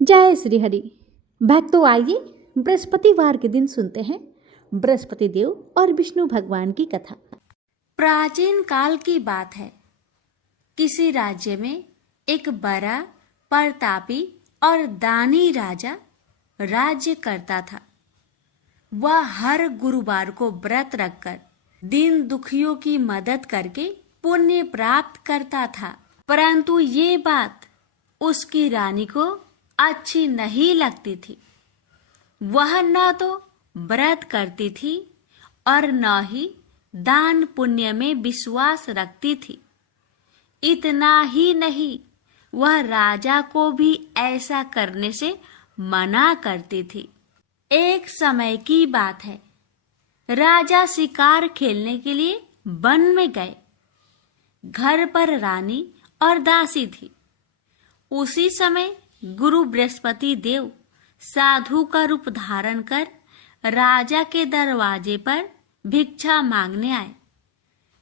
जय श्री हरि। भक्तों, आइए बृहस्पतिवार के दिन सुनते हैं बृहस्पति देव और विष्णु भगवान की कथा। प्राचीन काल की बात है। किसी राज्य में एक बड़ा प्रतापी और दानी राजा राज्य करता था। वह हर गुरुवार को व्रत रखकर दीन दुखियों की मदद करके पुण्य प्राप्त करता था। परंतु ये बात उसकी रानी को अच्छी नहीं लगती थी। वह न तो व्रत करती थी और न ही दान पुण्य में विश्वास रखती थी। इतना ही नहीं, वह राजा को भी ऐसा करने से मना करती थी। एक समय की बात है। राजा शिकार खेलने के लिए वन में गए। घर पर रानी और दासी थी। उसी समय गुरु बृहस्पति देव साधु का रूप धारण कर राजा के दरवाजे पर भिक्षा मांगने आए।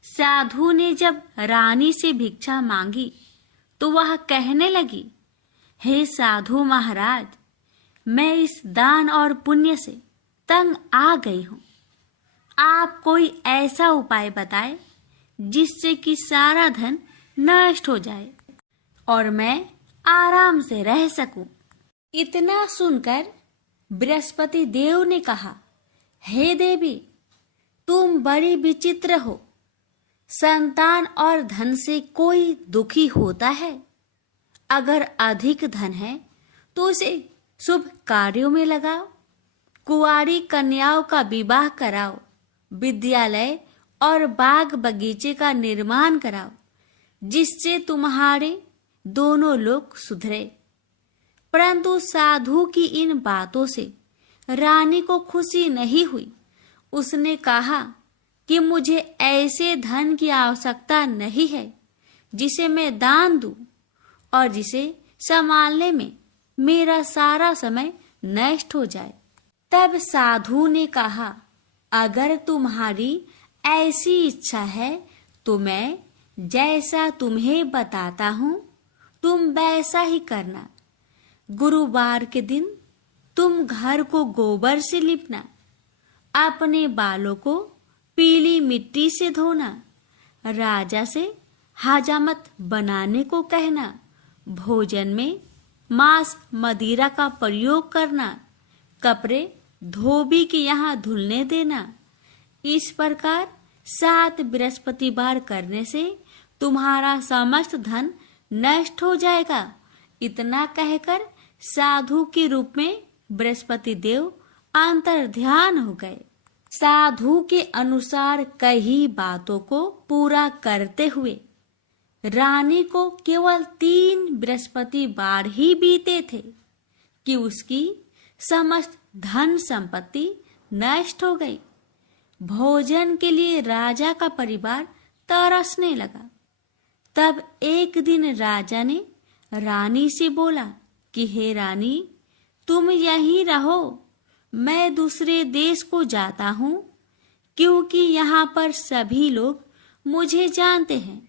साधु ने जब रानी से भिक्षा मांगी तो वह कहने लगी, हे साधु महाराज, मैं इस दान और पुण्य से तंग आ गई हूँ। आप कोई ऐसा उपाय बताएं जिससे कि सारा धन नष्ट हो जाए और मैं आराम से रह सकूं। इतना सुनकर बृहस्पति देव ने कहा, हे देवी, तुम बड़ी विचित्र हो। संतान और धन से कोई दुखी होता है? अगर अधिक धन है तो उसे शुभ कार्यों में लगाओ, कुंवारी कन्याओं का विवाह कराओ, विद्यालय और बाग बगीचे का निर्माण कराओ, जिससे तुम्हारे दोनों लोग सुधरे। परंतु साधु की इन बातों से रानी को खुशी नहीं हुई। उसने कहा कि मुझे ऐसे धन की आवश्यकता नहीं है जिसे मैं दान दूं और जिसे संभालने में मेरा सारा समय नष्ट हो जाए। तब साधु ने कहा, अगर तुम्हारी ऐसी इच्छा है तो मैं जैसा तुम्हें बताता हूँ तुम वैसा ही करना। गुरुवार के दिन तुम घर को गोबर से लिपना, अपने बालों को पीली मिट्टी से धोना, राजा से हजामत बनाने को कहना, भोजन में मांस मदिरा का प्रयोग करना, कपड़े धोबी के यहाँ धुलने देना। इस प्रकार 7 बृहस्पतिवार करने से तुम्हारा समस्त धन नष्ट हो जाएगा। इतना कहकर साधु के रूप में बृहस्पति देव अंतर ध्यान हो गए। साधु के अनुसार कई बातों को पूरा करते हुए रानी को केवल 3 बृहस्पतिवार ही बीते थे कि उसकी समस्त धन संपत्ति नष्ट हो गई। भोजन के लिए राजा का परिवार तरसने लगा। तब एक दिन राजा ने रानी से बोला कि हे रानी, तुम यहीं रहो, मैं दूसरे देश को जाता हूँ, क्योंकि यहाँ पर सभी लोग मुझे जानते हैं,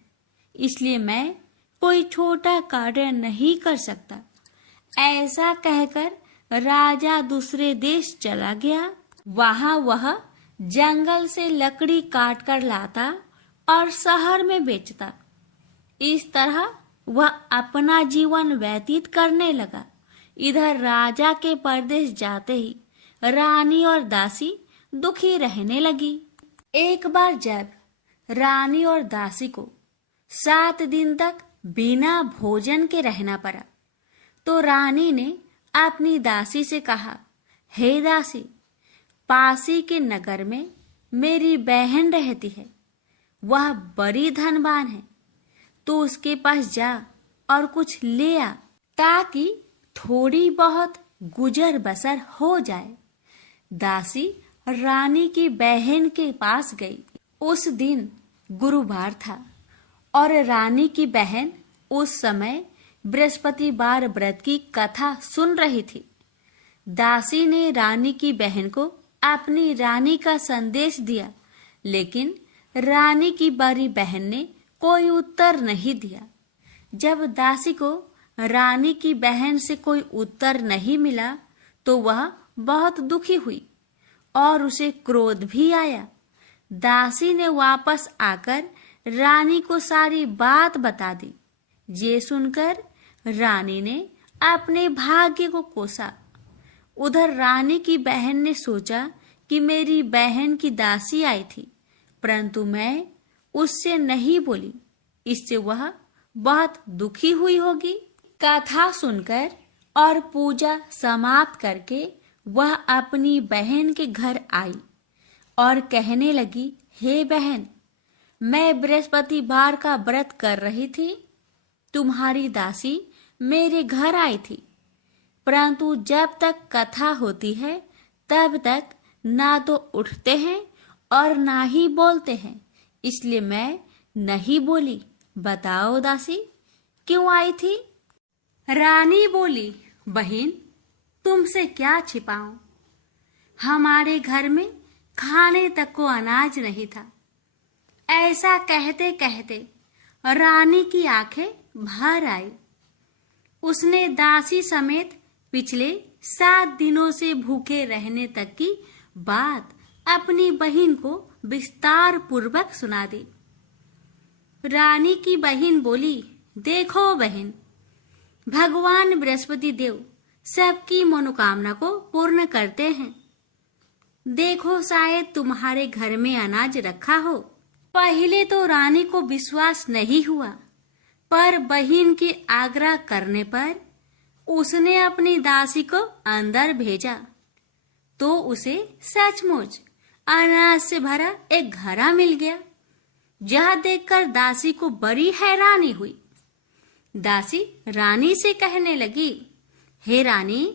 इसलिए मैं कोई छोटा कार्य नहीं कर सकता। ऐसा कहकर राजा दूसरे देश चला गया। वहाँ वह जंगल से लकड़ी काट कर लाता और शहर में बेचता। इस तरह वह अपना जीवन व्यतीत करने लगा। इधर राजा के परदेश जाते ही रानी और दासी दुखी रहने लगी। एक बार जब रानी और दासी को 7 दिन तक बिना भोजन के रहना पड़ा तो रानी ने अपनी दासी से कहा, हे दासी, पासी के नगर में मेरी बहन रहती है। वह बड़ी धनवान है, तो उसके पास जा और कुछ ले आ, ताकि थोड़ी बहुत गुजर बसर हो जाए। दासी रानी की बहन के पास गई। उस दिन गुरुवार था और रानी की बहन उस समय बृहस्पतिवार व्रत की कथा सुन रही थी। दासी ने रानी की बहन को अपनी रानी का संदेश दिया, लेकिन रानी की बड़ी बहन ने कोई उत्तर नहीं दिया। जब दासी को रानी की बहन से कोई उत्तर नहीं मिला तो वह बहुत दुखी हुई और उसे क्रोध भी आया। दासी ने वापस आकर रानी को सारी बात बता दी। ये सुनकर रानी ने अपने भाग्य को कोसा। उधर रानी की बहन ने सोचा कि मेरी बहन की दासी आई थी, परंतु मैं उससे नहीं बोली, इससे वह बहुत दुखी हुई होगी। कथा सुनकर और पूजा समाप्त करके वह अपनी बहन के घर आई और कहने लगी, हे बहन, मैं बृहस्पतिवार का व्रत कर रही थी। तुम्हारी दासी मेरे घर आई थी, परंतु जब तक कथा होती है तब तक ना तो उठते हैं और ना ही बोलते हैं, इसलिए मैं नहीं बोली। बताओ दासी, क्यों आई थी? रानी बोली, बहन, तुमसे क्या छिपाऊं? हमारे घर में खाने तक को अनाज नहीं था। ऐसा कहते कहते रानी की आंखें भर आई। उसने दासी समेत पिछले 7 दिनों से भूखे रहने तक की बात अपनी बहन को विस्तार पूर्वक सुना दी। रानी की बहन बोली, देखो बहन, भगवान बृहस्पति देव सबकी मनोकामना को पूर्ण करते हैं। देखो, शायद तुम्हारे घर में अनाज रखा हो। पहले तो रानी को विश्वास नहीं हुआ, पर बहन के आग्रह करने पर उसने अपनी दासी को अंदर भेजा तो उसे सचमुच अनाज से भरा एक घड़ा मिल गया। यह देखकर दासी को बड़ी हैरानी हुई। दासी रानी से कहने लगी, हे रानी,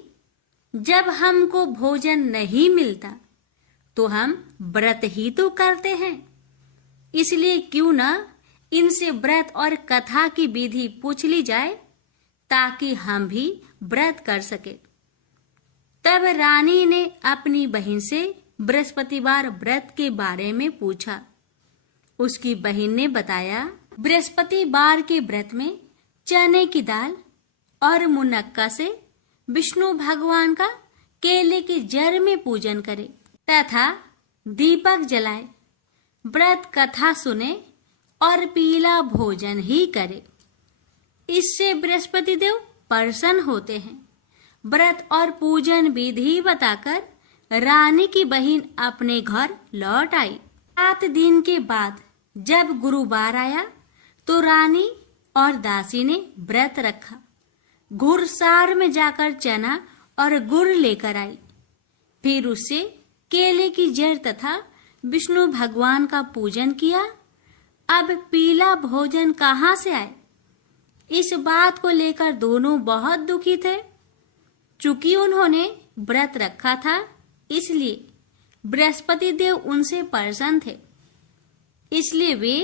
जब हमको भोजन नहीं मिलता तो हम व्रत ही तो करते हैं, इसलिए क्यों न इनसे व्रत और कथा की विधि पूछ ली जाए ताकि हम भी व्रत कर सके। तब रानी ने अपनी बहन से बृहस्पतिवार व्रत के बारे में पूछा। उसकी बहन ने बताया, बृहस्पतिवार के व्रत में चने की दाल और मुनक्का से विष्णु भगवान का केले के जड़ में पूजन करे तथा दीपक जलाए, व्रत कथा सुने और पीला भोजन ही करे। इससे बृहस्पति देव प्रसन्न होते हैं। व्रत और पूजन विधि बताकर रानी की बहन अपने घर लौट आई। 7 दिन के बाद जब गुरुवार आया तो रानी और दासी ने व्रत रखा। घुड़सार में जाकर चना और गुड़ लेकर आई। फिर उससे केले की जड़ तथा विष्णु भगवान का पूजन किया। अब पीला भोजन कहाँ से आए? इस बात को लेकर दोनों बहुत दुखी थे। चूंकि उन्होंने व्रत रखा था, इसलिए बृहस्पति देव उनसे प्रसन्न थे। इसलिए वे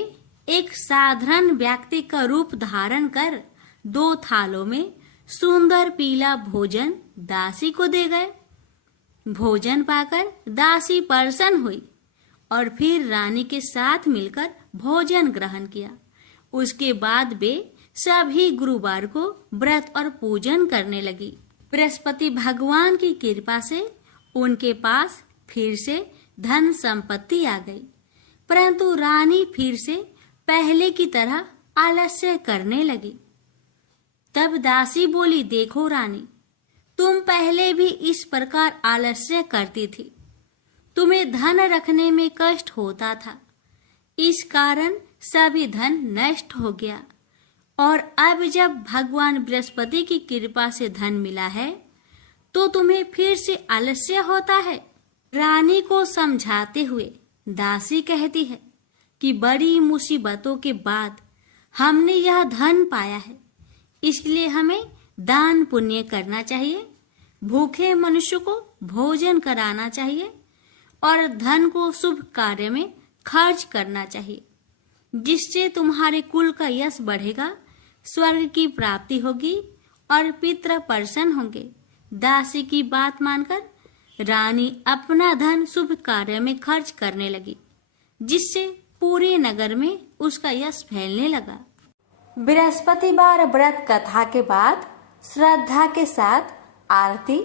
एक साधारण व्यक्ति का रूप धारण कर 2 थालों में सुंदर पीला भोजन दासी को दे गए। भोजन पाकर दासी प्रसन्न हुई और फिर रानी के साथ मिलकर भोजन ग्रहण किया। उसके बाद वे सभी गुरुवार को व्रत और पूजन करने लगी। बृहस्पति भगवान की कृपा से उनके पास फिर से धन संपत्ति आ गई, परंतु रानी फिर से पहले की तरह आलस्य करने लगी। तब दासी बोली, देखो रानी, तुम पहले भी इस प्रकार आलस्य करती थी। तुम्हें धन रखने में कष्ट होता था, इस कारण सभी धन नष्ट हो गया, और अब जब भगवान बृहस्पति की कृपा से धन मिला है तो तुम्हें फिर से आलस्य होता है। रानी को समझाते हुए दासी कहती है कि बड़ी मुसीबतों के बाद हमने यह धन पाया है, इसलिए हमें दान पुण्य करना चाहिए, भूखे मनुष्य को भोजन कराना चाहिए और धन को शुभ कार्य में खर्च करना चाहिए, जिससे तुम्हारे कुल का यश बढ़ेगा, स्वर्ग की प्राप्ति होगी और पितृ प्रसन्न होंगे। दासी की बात मानकर रानी अपना धन शुभ कार्य में खर्च करने लगी, जिससे पूरे नगर में उसका यश फैलने लगा। बृहस्पतिवार व्रत कथा के बाद श्रद्धा के साथ आरती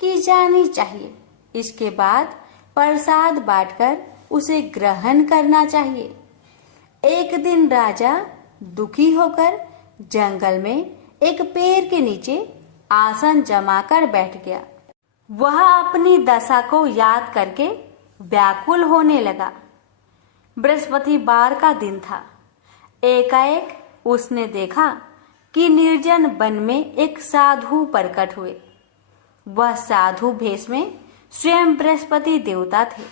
की जानी चाहिए। इसके बाद प्रसाद बांटकर उसे ग्रहण करना चाहिए। एक दिन राजा दुखी होकर जंगल में एक पेड़ के नीचे आसन जमाकर बैठ गया। वह अपनी दशा को याद करके व्याकुल होने लगा। बृहस्पतिवार का दिन था। एकाएक उसने देखा कि निर्जन वन में एक साधु प्रकट हुए। वह साधु भेष में स्वयं बृहस्पति देवता थे।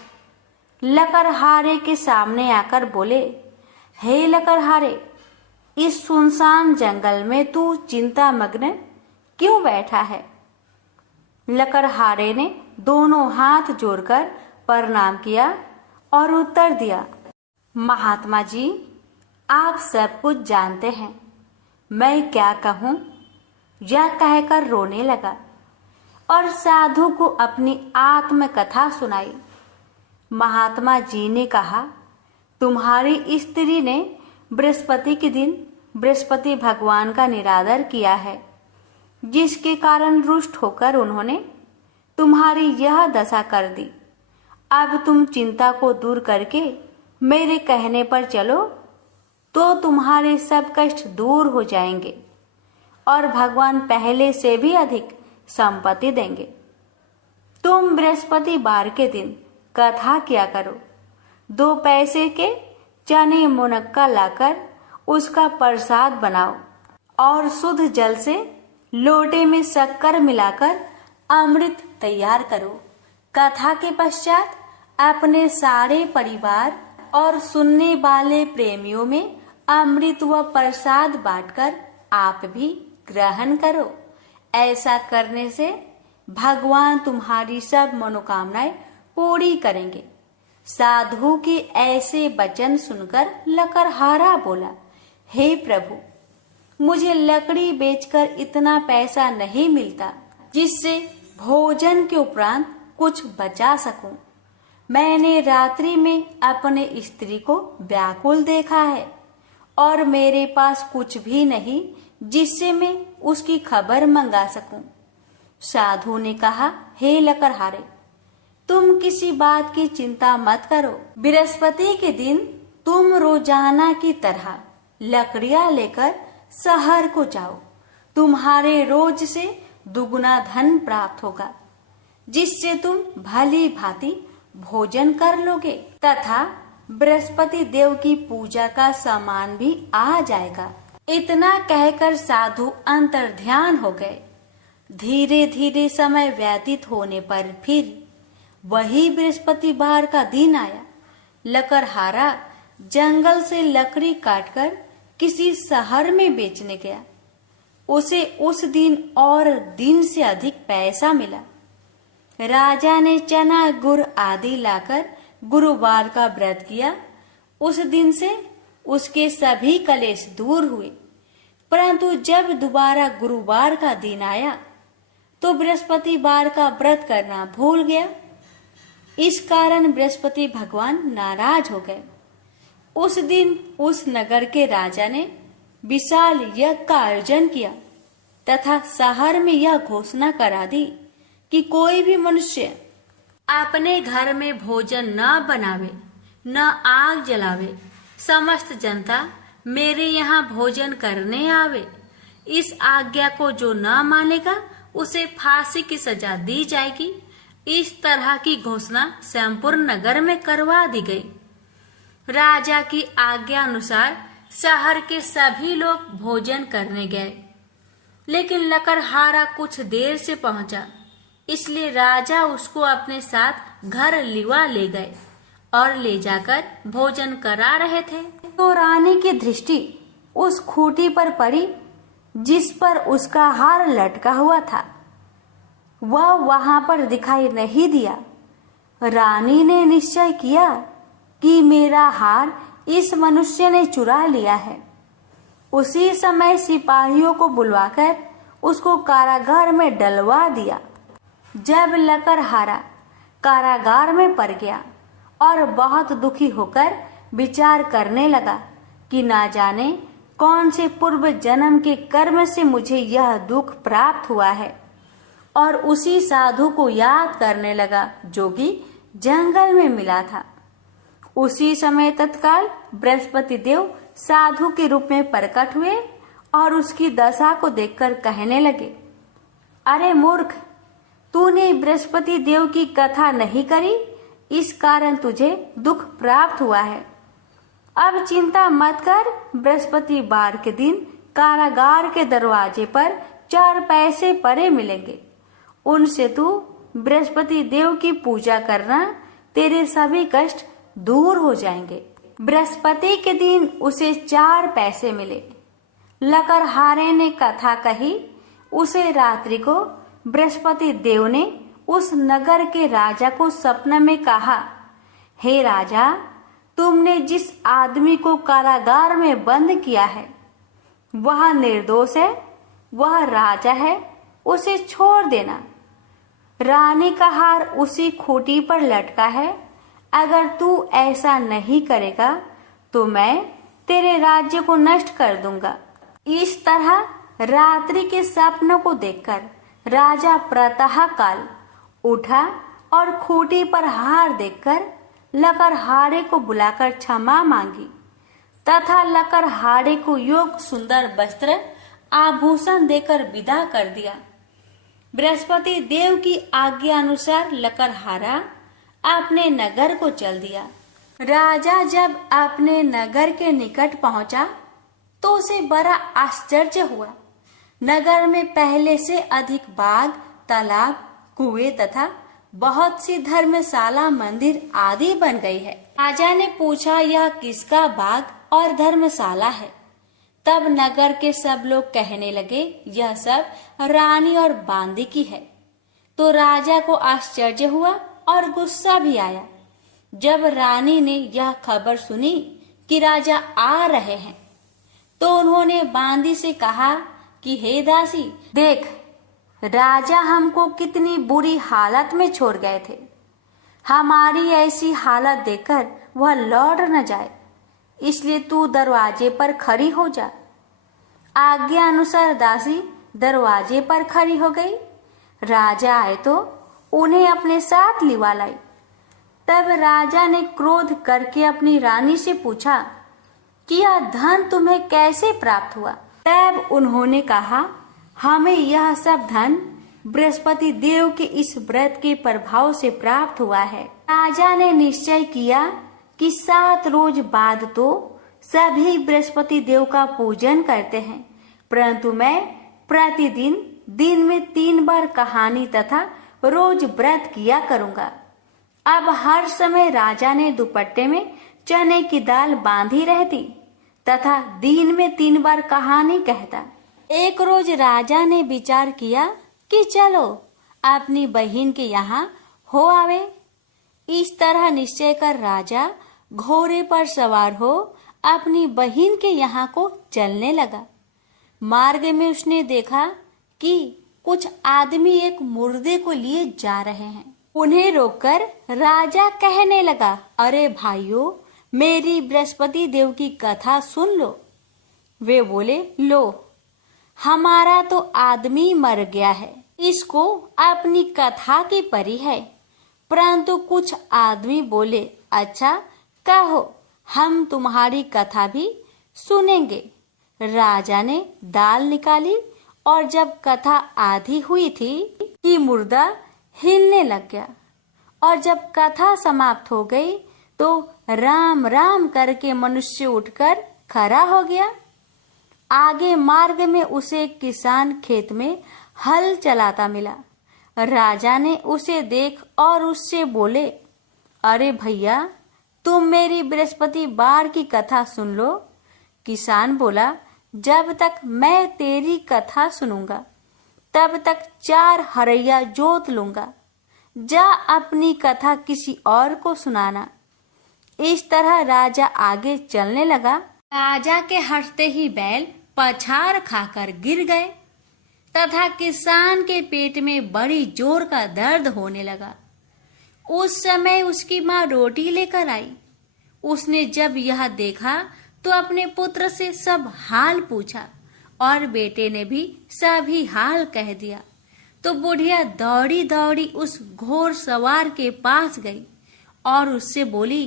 लकड़हारे के सामने आकर बोले, हे लकड़हारे, इस सुनसान जंगल में तू चिंता मग्न क्यों बैठा है? लकड़हारे ने दोनों हाथ जोड़कर प्रणाम किया और उत्तर दिया, महात्मा जी, आप सब कुछ जानते हैं, मैं क्या कहूँ? यह कहकर रोने लगा और साधु को अपनी आत्मकथा सुनाई। महात्मा जी ने कहा, तुम्हारी स्त्री ने बृहस्पति के दिन बृहस्पति भगवान का निरादर किया है, जिसके कारण रुष्ट होकर उन्होंने तुम्हारी यह दशा कर दी। अब तुम चिंता को दूर करके मेरे कहने पर चलो तो तुम्हारे सब कष्ट दूर हो जाएंगे और भगवान पहले से भी अधिक संपत्ति देंगे। तुम बृहस्पतिवार के दिन कथा किया करो। 2 पैसे के चने मुनक्का लाकर उसका प्रसाद बनाओ और शुद्ध जल से लोटे में शक्कर मिलाकर अमृत तैयार करो। कथा के पश्चात अपने सारे परिवार और सुनने वाले प्रेमियों में अमृत व प्रसाद बांटकर आप भी ग्रहण करो। ऐसा करने से भगवान तुम्हारी सब मनोकामनाएं पूरी करेंगे। साधु के ऐसे वचन सुनकर लकड़हारा बोला, हे प्रभु, मुझे लकड़ी बेचकर इतना पैसा नहीं मिलता जिससे भोजन के उपरांत कुछ बचा सकूं। मैंने रात्रि में अपने स्त्री को व्याकुल देखा है और मेरे पास कुछ भी नहीं जिससे मैं उसकी खबर मंगा सकूं। साधु ने कहा, हे लकड़हारे, तुम किसी बात की चिंता मत करो। बृहस्पति के दिन तुम रोजाना की तरह लकड़ियां लेकर शहर को जाओ। तुम्हारे रोज से दुगुना धन प्राप्त होगा, जिससे तुम भली भांति भोजन कर लोगे तथा बृहस्पति देव की पूजा का सामान भी आ जाएगा। इतना कहकर साधु अंतर्ध्यान हो गए। धीरे धीरे समय व्यतीत होने पर फिर वही बृहस्पतिवार का दिन आया। लकड़हारा जंगल से लकड़ी काटकर किसी शहर में बेचने गया। उसे उस दिन और दिन से अधिक पैसा मिला। राजा ने चना गुड़ आदि लाकर गुरुवार का व्रत किया। उस दिन से उसके सभी कलेश दूर हुए। परंतु जब दोबारा गुरुवार का दिन आया तो बृहस्पतिवार का व्रत करना भूल गया। इस कारण बृहस्पति भगवान नाराज हो गए। उस दिन उस नगर के राजा ने विशाल यज्ञ का आयोजन किया तथा शहर में यह घोषणा करा दी कि कोई भी मनुष्य अपने घर में भोजन न बनावे, न आग जलावे। समस्त जनता मेरे यहाँ भोजन करने आवे। इस आज्ञा को जो न मानेगा उसे फांसी की सजा दी जाएगी। इस तरह की घोषणा संपूर्ण नगर में करवा दी गई। राजा की आज्ञा अनुसार शहर के सभी लोग भोजन करने गए, लेकिन लकड़हारा कुछ देर से पहुंचा, इसलिए राजा उसको अपने साथ घर लिवा ले गए और ले जाकर भोजन करा रहे थे तो रानी की दृष्टि उस खूंटी पर पड़ी जिस पर उसका हार लटका हुआ था। वह वहां पर दिखाई नहीं दिया। रानी ने निश्चय किया कि मेरा हार इस मनुष्य ने चुरा लिया है। उसी समय सिपाहियों को बुलवाकर उसको कारागार में डलवा दिया। जब लकड़हारा कारागार में पड़ गया और बहुत दुखी होकर विचार करने लगा कि ना जाने कौन से पूर्व जन्म के कर्म से मुझे यह दुख प्राप्त हुआ है। और उसी साधु को याद करने लगा जो कि जंगल में मिला था। उसी समय तत्काल बृहस्पति देव साधु के रूप में प्रकट हुए और उसकी दशा को देखकर कहने लगे, अरे मूर्ख, तूने बृहस्पति देव की कथा नहीं करी, इस कारण तुझे दुख प्राप्त हुआ है। अब चिंता मत कर, बृहस्पतिवार के दिन कारागार के दरवाजे पर 4 पैसे पड़े मिलेंगे, उनसे तू बृहस्पति देव की पूजा करना, तेरे सभी कष्ट दूर हो जाएंगे। बृहस्पति के दिन उसे 4 पैसे मिले। लकड़हारे ने कथा कही। उसे रात्रि को बृहस्पति देव ने उस नगर के राजा को सपने में कहा, हे राजा, तुमने जिस आदमी को कारागार में बंद किया है वह निर्दोष है, वह राजा है, उसे छोड़ देना। रानी का हार उसी खूंटी पर लटका है, अगर तू ऐसा नहीं करेगा तो मैं तेरे राज्य को नष्ट कर दूंगा। इस तरह रात्रि के सपनों को देखकर राजा प्रातः काल उठा और खूंटी पर हार देखकर लकड़हारे को बुलाकर क्षमा मांगी तथा लकड़हारे को योग सुंदर वस्त्र आभूषण देकर विदा कर दिया। बृहस्पति देव की आज्ञा अनुसार लकड़हारा अपने नगर को चल दिया। राजा जब अपने नगर के निकट पहुंचा तो उसे बड़ा आश्चर्य हुआ। नगर में पहले से अधिक बाग, तालाब, कुएं तथा बहुत सी धर्मशाला, मंदिर आदि बन गई है। राजा ने पूछा, यह किसका बाग और धर्मशाला है? तब नगर के सब लोग कहने लगे, यह सब रानी और बांदी की है। तो राजा को आश्चर्य हुआ और गुस्सा भी आया। जब रानी ने यह खबर सुनी कि राजा आ रहे हैं तो उन्होंने बांदी से कहा कि हे दासी, देख, राजा हमको कितनी बुरी हालत में छोड़ गए थे। हमारी ऐसी हालत देखकर वह लौट न जाए, इसलिए तू दरवाजे पर खड़ी हो जा। आज्ञा अनुसार दासी दरवाजे पर खड़ी हो गई। राजा आए तो उन्हें अपने साथ लिवा लाई। तब राजा ने क्रोध करके अपनी रानी से पूछा कि यह धन तुम्हें कैसे प्राप्त हुआ? तब उन्होंने कहा, हमें यह सब धन बृहस्पति देव के इस व्रत के प्रभाव से प्राप्त हुआ है। राजा ने निश्चय किया कि 7 रोज बाद तो सभी बृहस्पति देव का पूजन करते हैं, परंतु मैं प्रतिदिन दिन में 3 बार कहानी तथा रोज व्रत किया करूंगा। अब हर समय राजा ने दुपट्टे में चने की दाल बांधी रहती तथा दिन में 3 बार कहानी कहता। एक रोज राजा ने विचार किया कि चलो अपनी बहन के यहाँ हो आवे। इस तरह निश्चय कर राजा घोड़े पर सवार हो अपनी बहन के यहाँ को चलने लगा। मार्ग में उसने देखा कि कुछ आदमी एक मुर्दे को लिए जा रहे हैं। उन्हें रोककर राजा कहने लगा, अरे भाइयों, मेरी बृहस्पति देव की कथा सुन लो। वे बोले, लो, हमारा तो आदमी मर गया है, इसको अपनी कथा की परी है। परंतु कुछ आदमी बोले, अच्छा कहो, हम तुम्हारी कथा भी सुनेंगे। राजा ने दाल निकाली और जब कथा आधी हुई थी कि मुर्दा हिलने लग गया, और जब कथा समाप्त हो गई तो राम राम करके मनुष्य उठकर खड़ा हो गया। आगे मार्ग में उसे एक किसान खेत में हल चलाता मिला। राजा ने उसे देख और उससे बोले, अरे भैया, तुम मेरी बृहस्पतिवार की कथा सुन लो। किसान बोला, जब तक मैं तेरी कथा सुनूंगा तब तक 4 हरैया जोत लूंगा। जा अपनी कथा किसी और को सुनाना। इस तरह राजा आगे चलने लगा। राजा के हंसते ही बैल पछाड़ खाकर गिर गए तथा किसान के पेट में बड़ी जोर का दर्द होने लगा। उस समय उसकी माँ रोटी लेकर आई। उसने जब यह देखा तो अपने पुत्र से सब हाल पूछा और बेटे ने भी सभी हाल कह दिया। तो बुढ़िया दौड़ी दौड़ी उस घोड़ सवार के पास गई और उससे बोली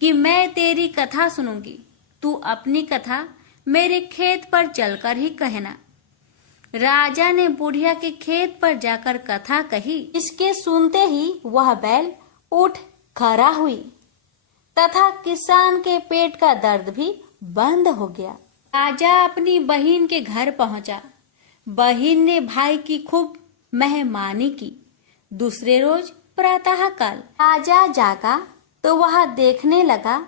कि मैं तेरी कथा सुनूंगी, तू अपनी कथा मेरे खेत पर चलकर ही कहना। राजा ने बुढ़िया के खेत पर जाकर कथा कही। इसके सुनते ही वह बैल उठ खड़ा हुई तथा किसान के पेट का दर्द भी बंद हो गया। राजा अपनी बहन के घर पहुंचा। बहन ने भाई की खूब मेहमानी की। दूसरे रोज प्रातःकाल राजा जागा तो वह देखने लगा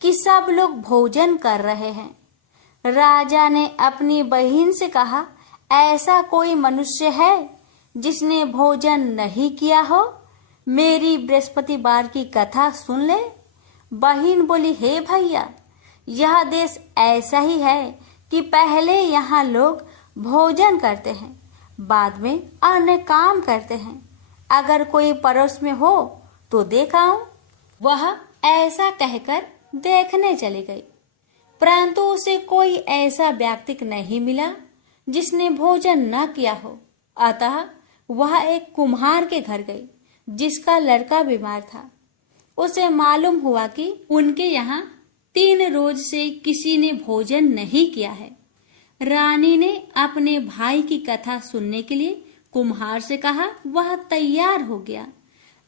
कि सब लोग भोजन कर रहे हैं। राजा ने अपनी बहन से कहा, ऐसा कोई मनुष्य है जिसने भोजन नहीं किया हो? मेरी बृहस्पतिवार की कथा सुन ले। बहन बोली, हे भैया, यह देश ऐसा ही है कि पहले यहाँ लोग भोजन करते हैं, बाद में अन्य काम करते हैं। अगर कोई पड़ोस में हो तो देख आऊं। वह ऐसा कहकर देखने चली गई, परंतु उसे कोई ऐसा व्यक्ति नहीं मिला जिसने भोजन न किया हो। अतः वह एक कुम्हार के घर गई जिसका लड़का बीमार था। उसे मालूम हुआ कि उनके यहाँ 3 रोज से किसी ने भोजन नहीं किया है। रानी ने अपने भाई की कथा सुनने के लिए कुम्हार से कहा। वह तैयार हो गया।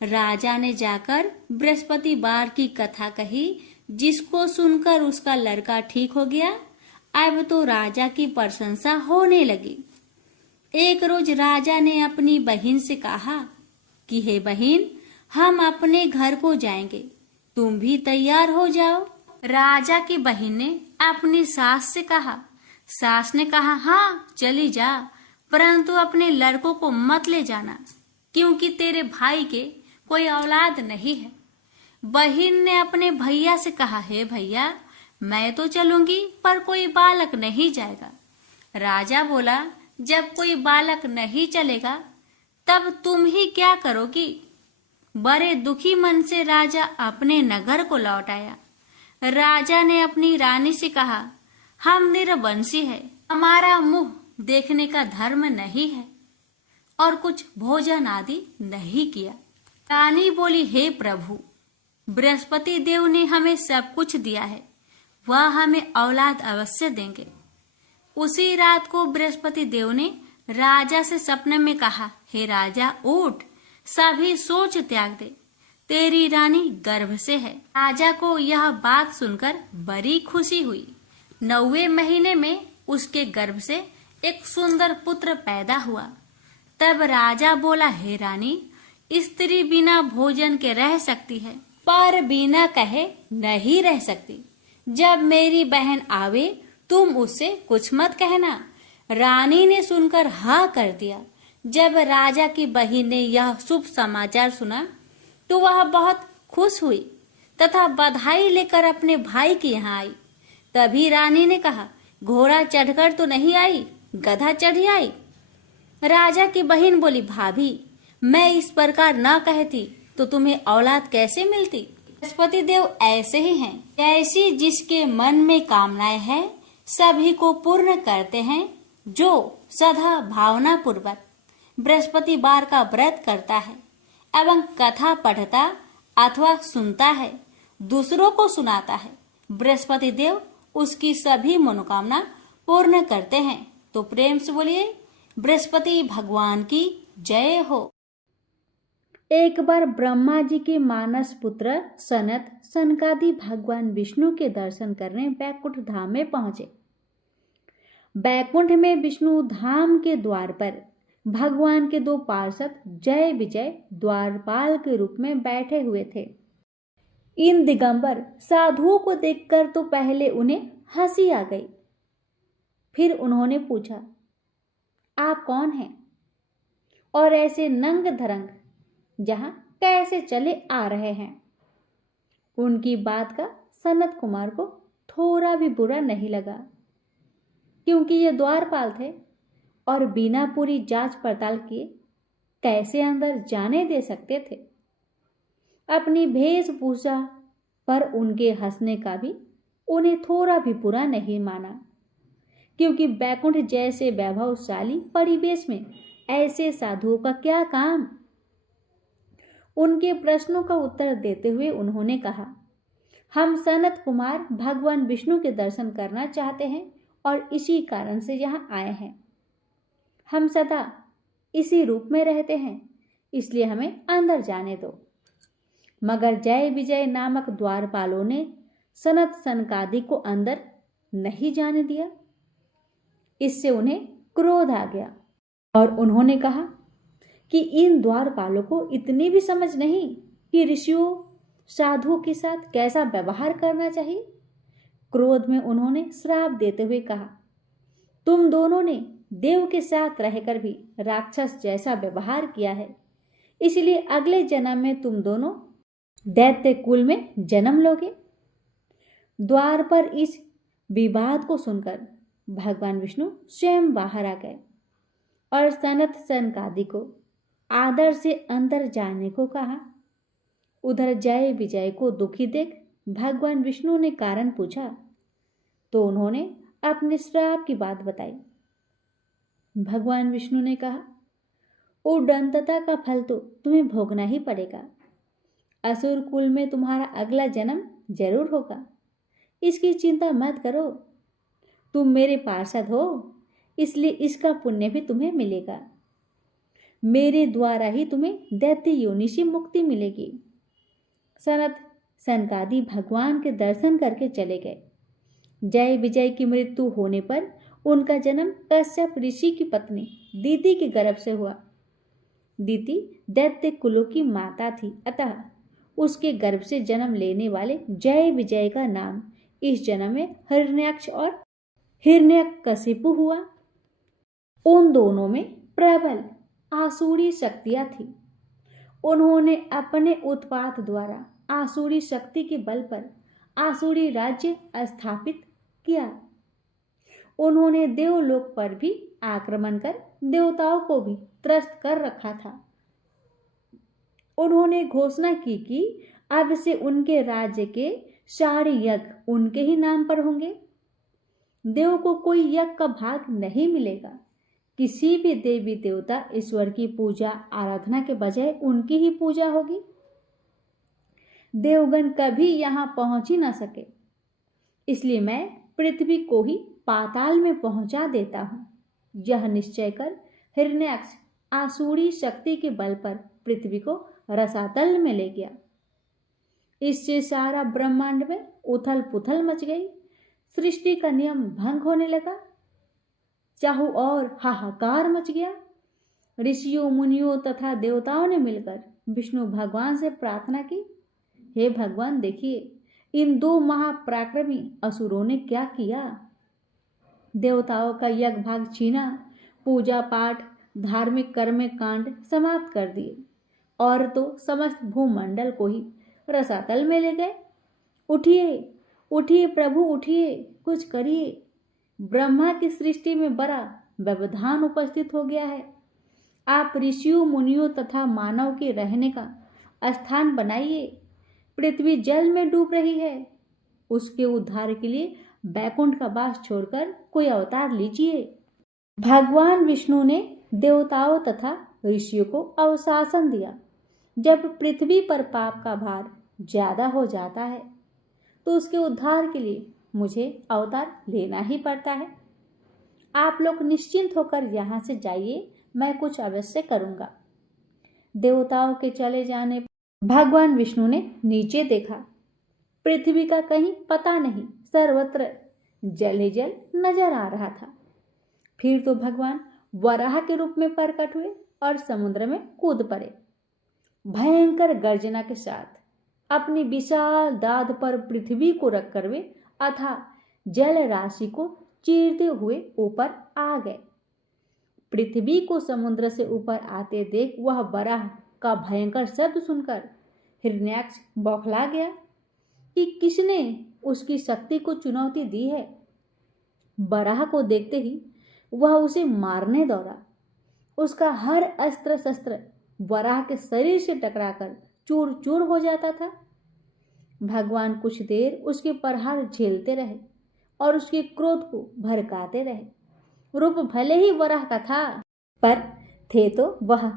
राजा ने जाकर बृहस्पतिवार की कथा कही, जिसको सुनकर उसका लड़का ठीक हो गया। अब तो राजा की प्रशंसा होने लगी। एक रोज राजा ने अपनी बहन से कहा कि हे बहन, हम अपने घर को जाएंगे, तुम भी तैयार हो जाओ। राजा की बहन ने अपनी सास से कहा। सास ने कहा, हाँ चली जा, परंतु अपने लड़कों को मत ले जाना, क्योंकि तेरे भाई के कोई औलाद नहीं है। बहन ने अपने भैया से कहा, हे भैया, मैं तो चलूंगी पर कोई बालक नहीं जाएगा। राजा बोला, जब कोई बालक नहीं चलेगा तब तुम ही क्या करोगी? बड़े दुखी मन से राजा अपने नगर को लौट आया। राजा ने अपनी रानी से कहा, हम निरवंशी है, हमारा मुंह देखने का धर्म नहीं है और कुछ भोजन आदि नहीं किया। रानी बोली, हे प्रभु, बृहस्पति देव ने हमें सब कुछ दिया है, वह हमें औलाद अवश्य देंगे। उसी रात को बृहस्पति देव ने राजा से सपने में कहा, हे राजा, उठ, सभी सोच त्याग दे, तेरी रानी गर्भ से है। राजा को यह बात सुनकर बड़ी खुशी हुई। 9वें महीने में उसके गर्भ से एक सुंदर पुत्र पैदा हुआ। तब राजा बोला, हे रानी, स्त्री बिना भोजन के रह सकती है, पर बिना कहे नहीं रह सकती। जब मेरी बहन आवे तुम उससे कुछ मत कहना। रानी ने सुनकर हाँ कर दिया। जब राजा की बहन ने यह शुभ समाचार सुना तो वह बहुत खुश हुई तथा बधाई लेकर अपने भाई के यहाँ आई। तभी रानी ने कहा, घोड़ा चढ़कर तो नहीं आई, गधा चढ़ी आई। राजा की बहन बोली, भाभी, मैं इस प्रकार न कहती तो तुम्हें औलाद कैसे मिलती? बृहस्पति देव ऐसे ही हैं, ऐसी जिसके मन में कामनाएं हैं सभी को पूर्ण करते हैं। जो सदा भावना पूर्वक बृहस्पतिवार का व्रत करता है एवं कथा पढ़ता अथवा सुनता है, दूसरों को सुनाता है, बृहस्पति देव उसकी सभी मनोकामना पूर्ण करते हैं। तो प्रेम से बोलिए, बृहस्पति भगवान की जय हो। एक बार ब्रह्मा जी के मानस पुत्र सनत सनकादि भगवान विष्णु के दर्शन करने बैकुंठ धाम में पहुंचे। बैकुंठ में विष्णु धाम के द्वार पर भगवान के 2 पार्षद जय विजय द्वारपाल के रूप में बैठे हुए थे। इन दिगंबर साधुओं को देखकर तो पहले उन्हें हंसी आ गई। फिर उन्होंने पूछा, आप कौन हैं और ऐसे नंग धरंग जहां कैसे चले आ रहे हैं? उनकी बात का सनत कुमार को थोड़ा भी बुरा नहीं लगा, क्योंकि ये द्वारपाल थे और बिना पूरी जांच पड़ताल किए कैसे अंदर जाने दे सकते थे। अपनी वेशभूषा पर उनके हंसने का भी उन्हें थोड़ा भी बुरा नहीं माना, क्योंकि बैकुंठ जैसे वैभवशाली परिवेश में ऐसे साधुओं का क्या काम। उनके प्रश्नों का उत्तर देते हुए उन्होंने कहा, हम सनत कुमार भगवान विष्णु के दर्शन करना चाहते हैं और इसी कारण से यहाँ आए हैं। हम सदा इसी रूप में रहते हैं, इसलिए हमें अंदर जाने दो। मगर जय विजय नामक द्वारपालों ने सनत सनकादि को अंदर नहीं जाने दिया। इससे उन्हें क्रोध आ गया और उन्होंने कहा कि इन द्वारपालों को इतनी भी समझ नहीं कि ऋषियों साधुओं के साथ कैसा व्यवहार करना चाहिए। क्रोध में उन्होंने श्राप देते हुए कहा, तुम दोनों ने देव के साथ रहकर भी राक्षस जैसा व्यवहार किया है, इसलिए अगले जन्म में तुम दोनों दैत्य कुल में जन्म लोगे। द्वार पर इस विवाद को सुनकर भगवान विष्णु स्वयं बाहर आ गए और सनत सनकादि को आदर से अंदर जाने को कहा। उधर जय विजय को दुखी देख भगवान विष्णु ने कारण पूछा तो उन्होंने अपने श्राप की बात बताई। भगवान विष्णु ने कहा, उद्दंडता का फल तो तुम्हें भोगना ही पड़ेगा। असुर कुल में तुम्हारा अगला जन्म जरूर होगा, इसकी चिंता मत करो। तुम मेरे पार्षद हो, इसलिए इसका पुण्य भी तुम्हें मिलेगा। मेरे द्वारा ही तुम्हें दैत्य योनि से मुक्ति मिलेगी। सनत सनकादि भगवान के दर्शन करके चले गए। जय विजय की मृत्यु होने पर उनका जन्म कश्यप ऋषि की पत्नी दीति के गर्भ से हुआ। दीति दैत्य कुलों की माता थी, अतः उसके गर्भ से जन्म लेने वाले जय विजय का नाम इस जन्म में हिरण्याक्ष और हिरण्यकशिपु हुआ। उन दोनों में प्रबल आसुरी शक्तियां थी। उन्होंने अपने उत्पात द्वारा आसुरी शक्ति के बल पर आसुरी राज्य स्थापित किया। उन्होंने देवलोक पर भी आक्रमण कर देवताओं को भी त्रस्त कर रखा था। उन्होंने घोषणा की कि अब से उनके राज्य के सारे यज्ञ उनके ही नाम पर होंगे। देव को कोई यज्ञ का भाग नहीं मिलेगा। किसी भी देवी देवता ईश्वर की पूजा आराधना के बजाय उनकी ही पूजा होगी। देवगण कभी यहाँ पहुंच ही ना सके, इसलिए मैं पृथ्वी को ही पाताल में पहुंचा देता हूँ। यह निश्चय कर हिरण्याक्ष आसुरी शक्ति के बल पर पृथ्वी को रसातल में ले गया। इससे सारा ब्रह्मांड में उथल पुथल मच गई। सृष्टि का नियम भंग होने लगा। चाहू और हाहाकार मच गया। ऋषियों मुनियों तथा देवताओं ने मिलकर विष्णु भगवान से प्रार्थना की, हे भगवान, देखिए इन दो महापराक्रमी असुरों ने क्या किया। देवताओं का यज्ञ भाग छीना, पूजा पाठ धार्मिक कर्म कांड समाप्त कर दिए और तो समस्त भूमंडल को ही रसातल में ले गए। उठिए उठिए प्रभु, उठिए, कुछ करिए। ब्रह्मा की सृष्टि में बड़ा व्यवधान उपस्थित हो गया है। आप ऋषियों मुनियों तथा मानव के रहने का स्थान बनाइए। पृथ्वी जल में डूब रही है। उसके उद्धार के लिए बैकुंठ का वास छोड़कर कोई अवतार लीजिए। भगवान विष्णु ने देवताओं तथा ऋषियों को अवशासन दिया। जब पृथ्वी पर पाप का भार ज्यादा हो जाता है तो उसके उद्धार के लिए मुझे अवतार लेना ही पड़ता है। आप लोग निश्चिंत होकर यहाँ से जाइए, मैं कुछ अवश्य करूँगा। देवताओं के चले जाने पर भगवान विष्णु ने नीचे देखा। पृथ्वी का कहीं पता नहीं, सर्वत्र जल ही जल नजर आ रहा था। फिर तो भगवान वराह के रूप में प्रकट हुए और समुद्र में कूद पड़े। भयंकर गर्जना के साथ अपनी विशाल दाद पर पृथ्वी को रखकर वे अथा जल राशि को चीरते हुए ऊपर आ गए। पृथ्वी को समुद्र से ऊपर आते देख वह वराह का भयंकर शब्द सुनकर हिरण्याक्ष बौखला गया कि किसने उसकी शक्ति को चुनौती दी है। वराह को देखते ही वह उसे मारने दौड़ा। उसका हर अस्त्र शस्त्र वराह के शरीर से टकराकर चूर चूर हो जाता था। भगवान कुछ देर उसके प्रहार झेलते रहे और उसके क्रोध को भड़काते रहे। रूप भले ही वराह का था, पर थे तो वह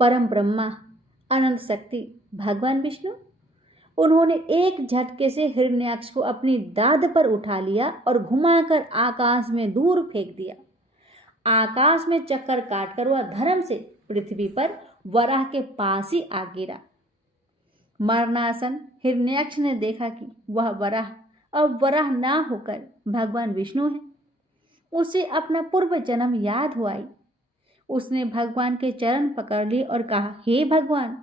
परम ब्रह्मा, अनंत शक्ति भगवान विष्णु। उन्होंने एक झटके से हिरण्याक्ष को अपनी दाद पर उठा लिया और घुमाकर आकाश में दूर फेंक दिया। आकाश में चक्कर काटकर वह धर्म से पृथ्वी पर वराह के पास ही आ गिरा। मरणासन हिरण्याक्ष ने देखा कि वह वराह अब वराह ना होकर भगवान विष्णु है। उसे अपना पूर्व जन्म याद हो आई। उसने भगवान के चरण पकड़ लिए और कहा, हे भगवान,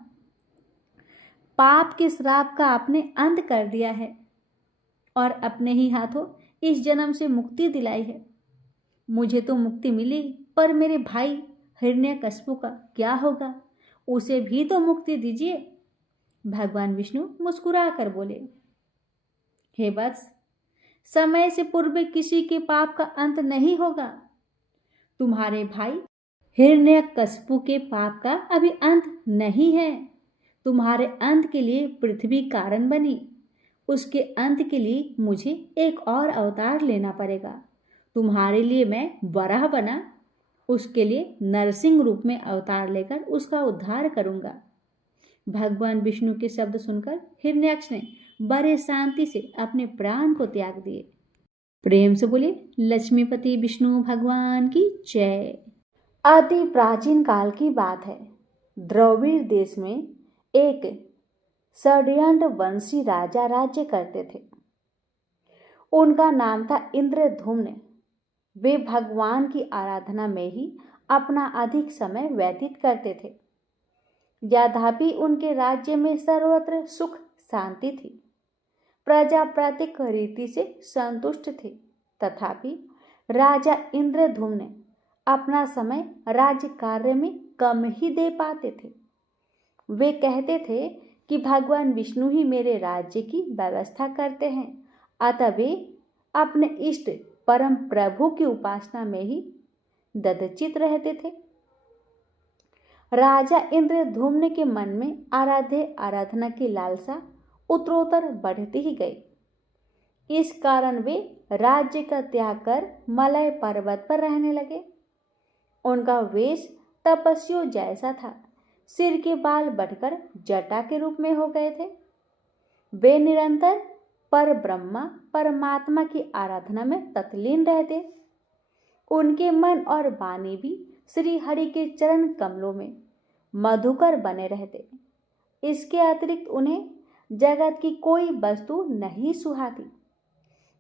पाप के श्राप का आपने अंत कर दिया है और अपने ही हाथों इस जन्म से मुक्ति दिलाई है। मुझे तो मुक्ति मिली, पर मेरे भाई हिरण्यकश्यप का क्या होगा? उसे भी तो मुक्ति दीजिए। भगवान विष्णु मुस्कुरा कर बोले, हे वत्स, समय से पूर्व किसी के पाप का अंत नहीं होगा। तुम्हारे भाई हिरण्यकश्यप के पाप का अभी अंत नहीं है। तुम्हारे अंत के लिए पृथ्वी कारण बनी, उसके अंत के लिए मुझे एक और अवतार लेना पड़ेगा। तुम्हारे लिए मैं वराह बना, उसके लिए नरसिंह रूप में अवतार लेकर उसका उद्धार करूंगा। भगवान विष्णु के शब्द सुनकर हिरण्याक्ष ने बड़े शांति से अपने प्राण को त्याग दिए। प्रेम से बोले लक्ष्मीपति विष्णु भगवान की जय। अति प्राचीन काल की बात है। द्रविड़ देश में एक षड्यंत्र वंशी राजा राज्य करते थे। उनका नाम था इंद्रधुम्न। वे भगवान की आराधना में ही अपना अधिक समय व्यतीत करते थे। यद्यपि उनके राज्य में सर्वत्र सुख शांति थी, प्रजा प्रत्येक रीति से संतुष्ट थे, तथापि राजा इंद्रधुम्न अपना समय राज्य कार्य में कम ही दे पाते थे। वे कहते थे कि भगवान विष्णु ही मेरे राज्य की व्यवस्था करते हैं, अतः वे अपने इष्ट परम प्रभु की उपासना में ही ददचित रहते थे। राजा इंद्रधुम्न के मन में आराधना की लालसा उत्तरोत्तर बढ़ती ही गई। इस कारण वे राज्य का त्याग कर मलय पर्वत पर रहने लगे। उनका वेश तपस्वियों जैसा था। सिर के बाल बढ़कर जटा के रूप में हो गए थे। वे निरंतर पर ब्रह्मा परमात्मा की आराधना में तत्लीन रहते। उनके मन और वाणी भी श्री हरि के चरण कमलों में मधुकर बने रहते। इसके अतिरिक्त उन्हें जगत की कोई वस्तु नहीं सुहाती।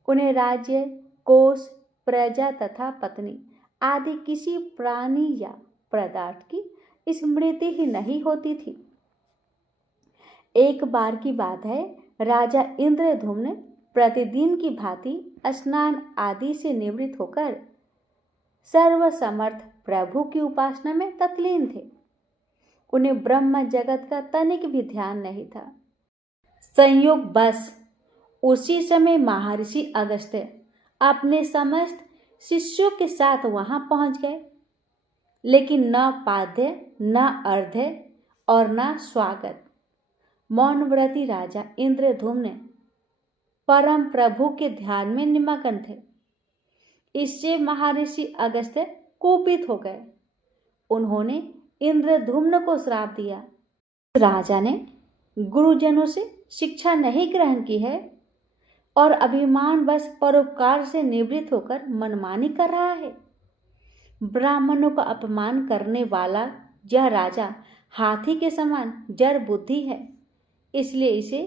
उन्हें राज्य, कोष, प्रजा तथा पत्नी आदि किसी प्राणी या पदार्थ की स्मृति ही नहीं होती थी। एक बार की बात है, राजा इंद्रधुम्न प्रतिदिन की भांति स्नान आदि से निवृत्त होकर सर्वसमर्थ प्रभु की उपासना में तत्लीन थे। उन्हें ब्रह्म जगत का तनिक भी ध्यान नहीं था। संयोग बस उसी समय महर्षि अगस्त्य अपने समस्त शिष्यों के साथ वहां पहुंच गए, लेकिन न पाद्य, न अर्घ्य और न स्वागत। मौनव्रती राजा इंद्रधुम्न परम प्रभु के ध्यान में निमग्न थे। इससे महर्षि अगस्त्य कुपित हो गए। उन्होंने इंद्रधुम्न को श्राप दिया। राजा ने गुरुजनों से शिक्षा नहीं ग्रहण की है और अभिमान बस परोपकार से निवृत्त होकर मनमानी कर रहा है। ब्राह्मणों का अपमान करने वाला यह राजा हाथी के समान जड़ बुद्धि है, इसलिए इसे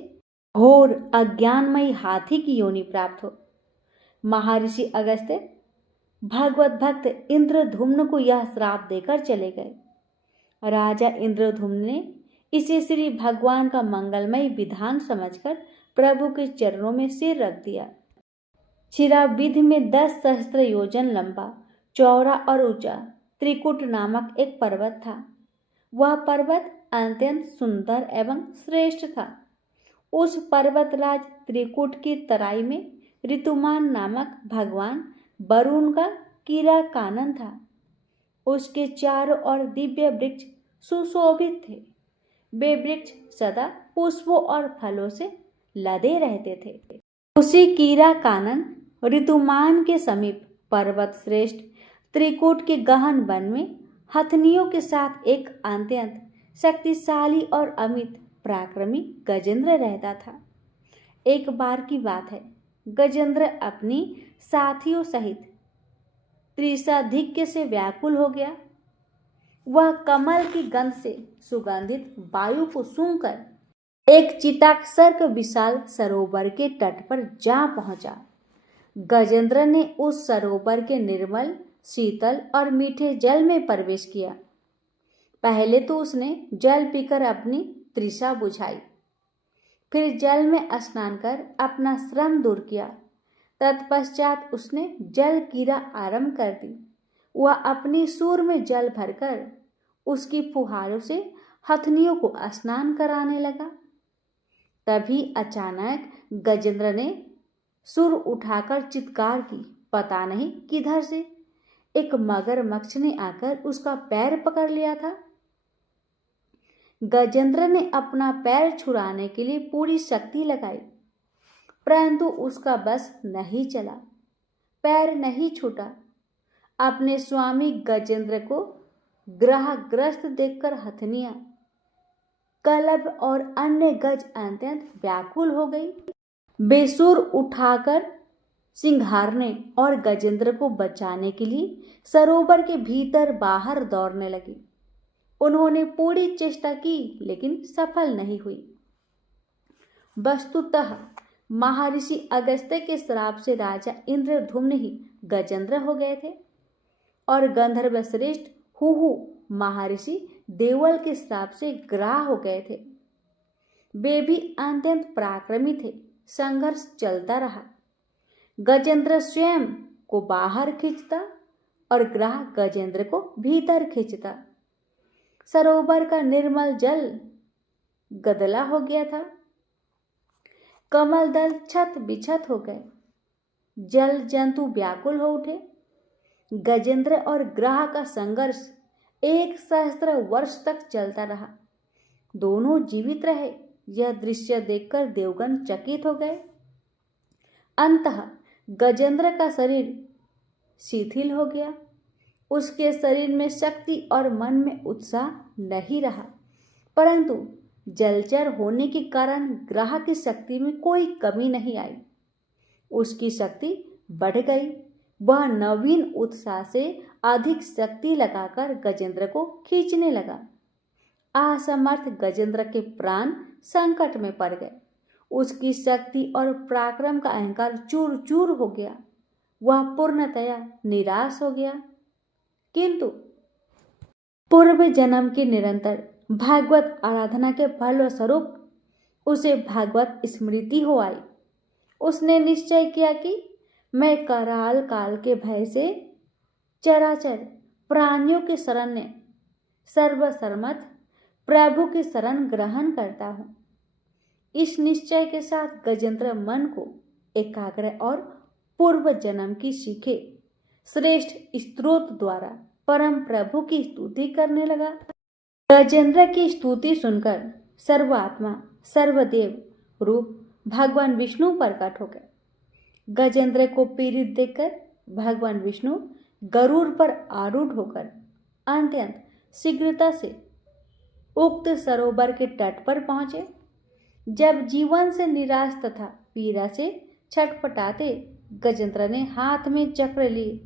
घोर अज्ञानमयी हाथी की योनि प्राप्त हो। महर्षि अगस्त्य भगवत भक्त इंद्रधुम्न को यह श्राप देकर चले गए। राजा इंद्रधुम्न ने इसे श्री भगवान का मंगलमय विधान समझकर प्रभु के चरणों में सिर रख दिया। चिराविधि में 10 सहस्त्र योजन लंबा, चौड़ा और ऊंचा त्रिकुट नामक एक पर्वत था। वह पर्वत अत्यंत सुंदर एवं श्रेष्ठ था। उस पर्वतराज त्रिकुट की तराई में ऋतुमान नामक भगवान वरुण का कीड़ा कानन था। उसके चारों ओर दिव्य वृक्ष सुशोभित थे। वे वृक्ष सदा पुष्पों और फलों से लदे रहते थे। उसी कीरा कानन ऋतुमान के समीप पर्वत श्रेष्ठ त्रिकूट के गहन वन में हथनियों के साथ एक अत्यंत शक्तिशाली और अमित पराक्रमी गजेंद्र रहता था। एक बार की बात है, गजेंद्र अपनी साथियों सहित त्रिशाधिक्य से व्याकुल हो गया। वह कमल की गंध से सुगंधित वायु को सूंघकर एक चिताक्षर विशाल सरोवर के तट पर जा पहुंचा। गजेंद्र ने उस सरोवर के निर्मल, शीतल और मीठे जल में प्रवेश किया। पहले तो उसने जल पीकर अपनी तृषा बुझाई, फिर जल में स्नान कर अपना श्रम दूर किया। तत्पश्चात उसने जल क्रीड़ा आरंभ कर दी। वह अपनी सूर में जल भरकर उसकी फुहारों से हथनियों को स्नान कराने लगा। तभी अचानक गजेंद्र ने सुर उठाकर चित्कार की। पता नहीं किधर से एक मगरमच्छ ने आकर उसका पैर पकड़ लिया था। गजेंद्र ने अपना पैर छुड़ाने के लिए पूरी शक्ति लगाई, परंतु उसका बस नहीं चला, पैर नहीं छूटा। अपने स्वामी गजेंद्र को ग्रहग्रस्त देखकर हथनियां, कलब और अन्य गज अत्यंत व्याकुल हो गई। बेसुर उठाकर सिंघारने और गजेंद्र को बचाने के लिए सरोवर के भीतर बाहर दौड़ने लगी। उन्होंने पूरी चेष्टा की, लेकिन सफल नहीं हुई। वस्तुतः महर्षि अगस्त्य के श्राप से राजा इंद्रद्युम्न ही गजेंद्र हो गए थे और गंधर्व श्रेष्ठ हुहु महर्षि देवल के श्राप से ग्राह हो गए थे। वे भी अत्यंत पराक्रमी थे। संघर्ष चलता रहा। गजेंद्र स्वयं को बाहर खींचता और ग्राह गजेंद्र को भीतर खींचता। सरोवर का निर्मल जल गदला हो गया था। कमल दल छत बिछत हो गए। जल जंतु व्याकुल हो उठे। गजेंद्र और ग्राह का संघर्ष 1 सहस्त्र वर्ष तक चलता रहा। दोनों जीवित रहे। यह दृश्य देखकर देवगण चकित हो गए। अंततः गजेंद्र का शरीर शिथिल हो गया। उसके शरीर में शक्ति और मन में उत्साह नहीं रहा, परंतु जलचर होने के कारण ग्राह की शक्ति में कोई कमी नहीं आई। उसकी शक्ति बढ़ गई। वह नवीन उत्साह से अधिक शक्ति लगाकर गजेंद्र को खींचने लगा। असमर्थ गजेंद्र के प्राण संकट में पड़ गए। उसकी शक्ति और पराक्रम का अहंकार चूर चूर हो गया। वह पूर्णतया निराश हो गया। किंतु पूर्व जन्म की निरंतर भागवत आराधना के फलस्वरूप उसे भागवत स्मृति हो आई। उसने निश्चय किया कि मैं कराल काल के भय से चराचर प्राणियों के शरण में सर्वसम्मत प्रभु की शरण ग्रहण करता हूँ। इस निश्चय के साथ गजेंद्र मन को एकाग्र और पूर्व जन्म की सीखे श्रेष्ठ स्तोत्र द्वारा परम प्रभु की स्तुति करने लगा। गजेंद्र की स्तुति सुनकर सर्वात्मा सर्वदेव रूप भगवान विष्णु प्रकट हो गए। गजेंद्र को पीड़ित देखकर भगवान विष्णु गरुड़ पर आरूढ़ होकर अत्यंत शीघ्रता से उक्त सरोवर के तट पर पहुंचे। जब जीवन से निराश तथा पीड़ा से छटपटाते गजेंद्र ने हाथ में चक्र लिए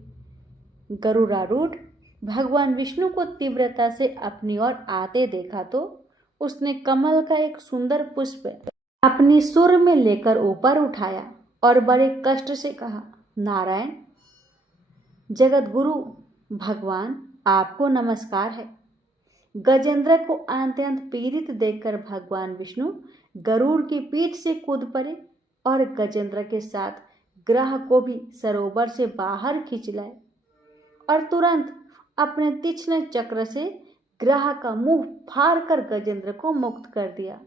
गरुड़ारूढ़ भगवान विष्णु को तीव्रता से अपनी ओर आते देखा तो उसने कमल का एक सुंदर पुष्प अपनी सुर में लेकर ऊपर उठाया और बड़े कष्ट से कहा, नारायण जगत गुरु भगवान आपको नमस्कार है। गजेंद्र को अत्यंत पीड़ित देखकर भगवान विष्णु गरुड़ की पीठ से कूद पड़े और गजेंद्र के साथ ग्रह को भी सरोवर से बाहर खींच लाए और तुरंत अपने तीक्ष्ण चक्र से ग्रह का मुंह फाड़ कर गजेंद्र को मुक्त कर दिया।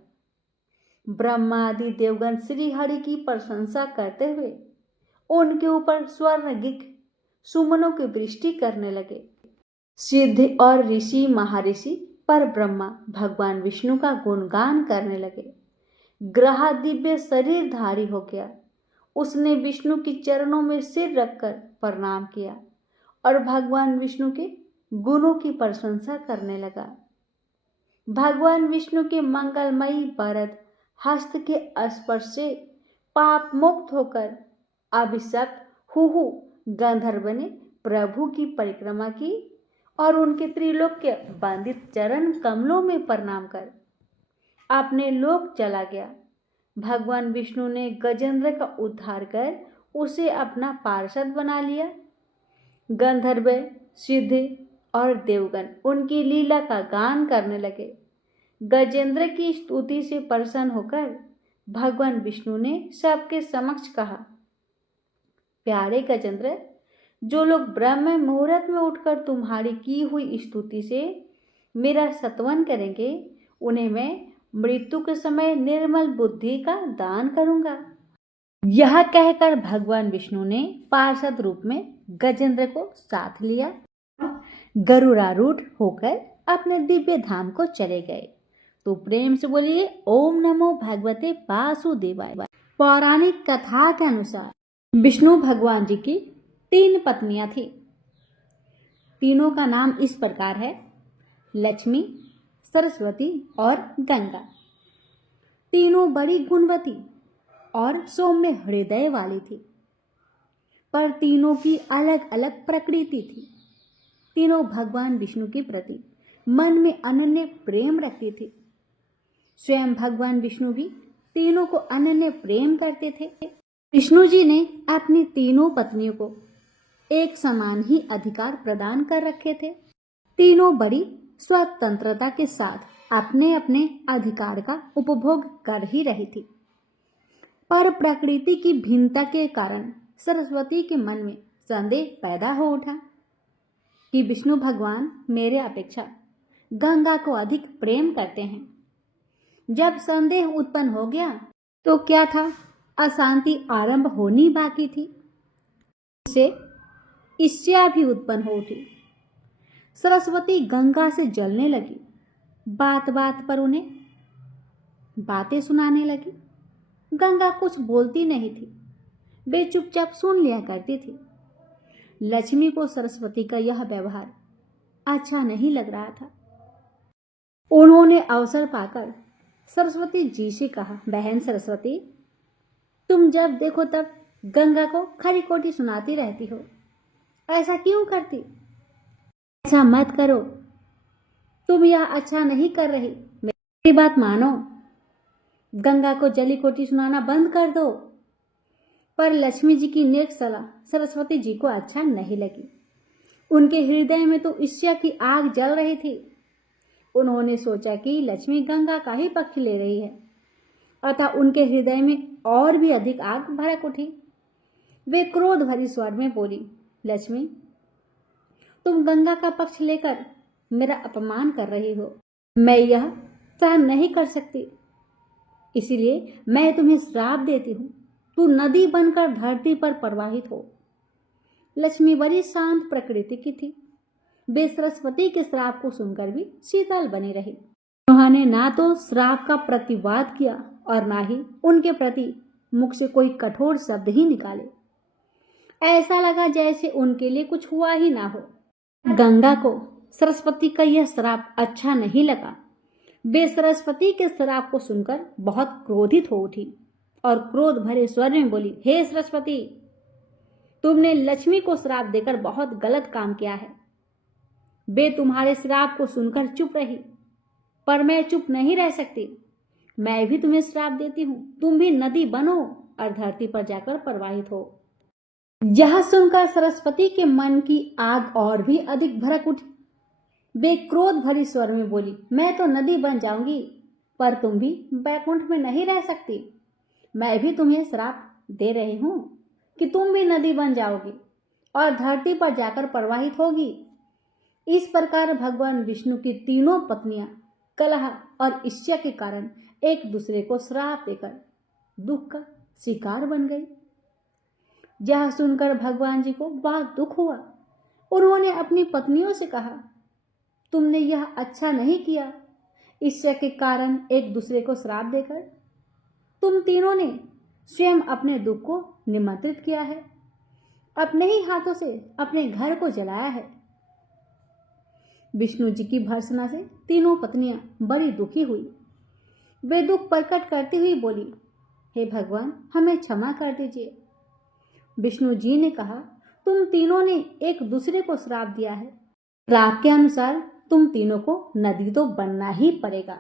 ब्रह्मा आदि देवगण श्री हरि की प्रशंसा करते हुए उनके ऊपर स्वर्णगिक सुमनों की वृष्टि करने लगे। सिद्ध और ऋषि महर्षि पर ब्रह्मा भगवान विष्णु का गुणगान करने लगे। ग्रह दिव्य शरीरधारी हो गया। उसने विष्णु के चरणों में सिर रखकर प्रणाम किया और भगवान विष्णु के गुणों की प्रशंसा करने लगा। भगवान विष्णु के मंगलमयी वरद हस्त के स्पर्श से पाप मुक्त होकर अभिशप्त हुहु गंधर्व ने प्रभु की परिक्रमा की और उनके त्रिलोक्य बंदित चरण कमलों में प्रणाम कर अपने लोक चला गया। भगवान विष्णु ने गजेंद्र का उद्धार कर उसे अपना पार्षद बना लिया। गंधर्व, सिद्ध और देवगण उनकी लीला का गान करने लगे। गजेंद्र की स्तुति से प्रसन्न होकर भगवान विष्णु ने सबके समक्ष कहा, प्यारे गजेंद्र, जो लोग ब्रह्म मुहूर्त में उठकर तुम्हारी की हुई स्तुति से मेरा स्तवन करेंगे, उन्हें मैं मृत्यु के समय निर्मल बुद्धि का दान करूंगा। यह कहकर भगवान विष्णु ने पार्षद रूप में गजेंद्र को साथ लिया, गरुड़ारूढ़ होकर अपने दिव्य धाम को चले गए। तो प्रेम से बोलिए ओम नमो भगवते वासुदेवाय। पौराणिक कथा के अनुसार विष्णु भगवान जी की 3 पत्नियां थी। तीनों का नाम इस प्रकार है, लक्ष्मी, सरस्वती और गंगा। तीनों बड़ी गुणवती और सौम्य हृदय वाली थी, पर तीनों की अलग अलग प्रकृति थी। तीनों भगवान विष्णु के प्रति मन में अनन्य प्रेम रखती थी। स्वयं भगवान विष्णु भी तीनों को अनन्य प्रेम करते थे। विष्णु जी ने अपनी तीनों पत्नियों को एक समान ही अधिकार प्रदान कर रखे थे। तीनों बड़ी स्वतंत्रता के साथ अपने अपने अधिकार का उपभोग कर ही रही थी, पर प्रकृति की भिन्नता के कारण सरस्वती के मन में संदेह पैदा हो उठा कि विष्णु भगवान मेरे अपेक्षा गंगा को अधिक प्रेम करते हैं। जब संदेह उत्पन्न हो गया तो क्या था, अशांति आरंभ होनी बाकी थी। इससे ईर्ष्या भी उत्पन्न हो उठी। सरस्वती गंगा से जलने लगी, बात बात पर उन्हें बातें सुनाने लगी। गंगा कुछ बोलती नहीं थी, वे चुपचाप सुन लिया करती थी। लक्ष्मी को सरस्वती का यह व्यवहार अच्छा नहीं लग रहा था। उन्होंने अवसर पाकर सरस्वती जी से कहा, बहन सरस्वती, तुम जब देखो तब गंगा को खरी खोटी सुनाती रहती हो, ऐसा क्यों करती? ऐसा मत करो, तुम यह अच्छा नहीं कर रही। मेरी बात मानो, गंगा को जली खोटी सुनाना बंद कर दो। पर लक्ष्मी जी की नेक सलाह सरस्वती जी को अच्छा नहीं लगी। उनके हृदय में तो ईर्ष्या की आग जल रही थी। उन्होंने सोचा कि लक्ष्मी गंगा का ही पक्ष ले रही है, अतः उनके हृदय में और भी अधिक आग भड़क उठी। वे क्रोध भरी स्वर में बोली, लक्ष्मी, तुम गंगा का पक्ष लेकर मेरा अपमान कर रही हो। मैं यह सहन नहीं कर सकती, इसीलिए मैं तुम्हें श्राप देती हूँ। तू नदी बनकर धरती पर प्रवाहित हो। लक्ष्मी बड़ी शांत प्रकृति की थी। वे सरस्वती के श्राप को सुनकर भी शीतल बनी रही। उन्होंने ना तो श्राप का प्रतिवाद किया और ना ही उनके प्रति मुख से कोई कठोर शब्द ही निकाले। ऐसा लगा जैसे उनके लिए कुछ हुआ ही ना हो। गंगा को सरस्वती का यह श्राप अच्छा नहीं लगा। वे सरस्वती के श्राप को सुनकर बहुत क्रोधित हो उठी और क्रोध भरे स्वर में बोली, हे सरस्वती, तुमने लक्ष्मी को श्राप देकर बहुत गलत काम किया है। वे तुम्हारे श्राप को सुनकर चुप रही, पर मैं चुप नहीं रह सकती। मैं भी तुम्हें श्राप देती हूँ, तुम भी नदी बनो और धरती पर जाकर प्रवाहित हो। यह सुनकर सरस्वती के मन की आग और भी अधिक भड़क उठी। वे क्रोध भरी स्वर में बोली, मैं तो नदी बन जाऊंगी, पर तुम भी बैकुंठ में नहीं रह सकती। मैं भी तुम्हें श्राप दे रही हूं कि तुम भी नदी बन जाओगी और धरती पर जाकर प्रवाहित होगी। इस प्रकार भगवान विष्णु की तीनों पत्नियां कलह और ईर्ष्या के कारण एक दूसरे को श्राप देकर दुख का शिकार बन गई। यह सुनकर भगवान जी को बहुत दुख हुआ। उन्होंने अपनी पत्नियों से कहा, तुमने यह अच्छा नहीं किया, ईर्ष्या के कारण एक दूसरे को श्राप देकर। तुम तीनों ने स्वयं अपने दुख को निमंत्रित किया है, अपने ही हाथों से अपने घर को जलाया है। विष्णु जी की भर्त्सना से तीनों पत्नियां बड़ी दुखी हुई। वे दुख प्रकट करती हुई बोली, हे भगवान, हमें क्षमा कर दीजिए। विष्णु जी ने कहा, तुम तीनों ने एक दूसरे को श्राप दिया है। श्राप के अनुसार तुम तीनों को नदी तो बनना ही पड़ेगा,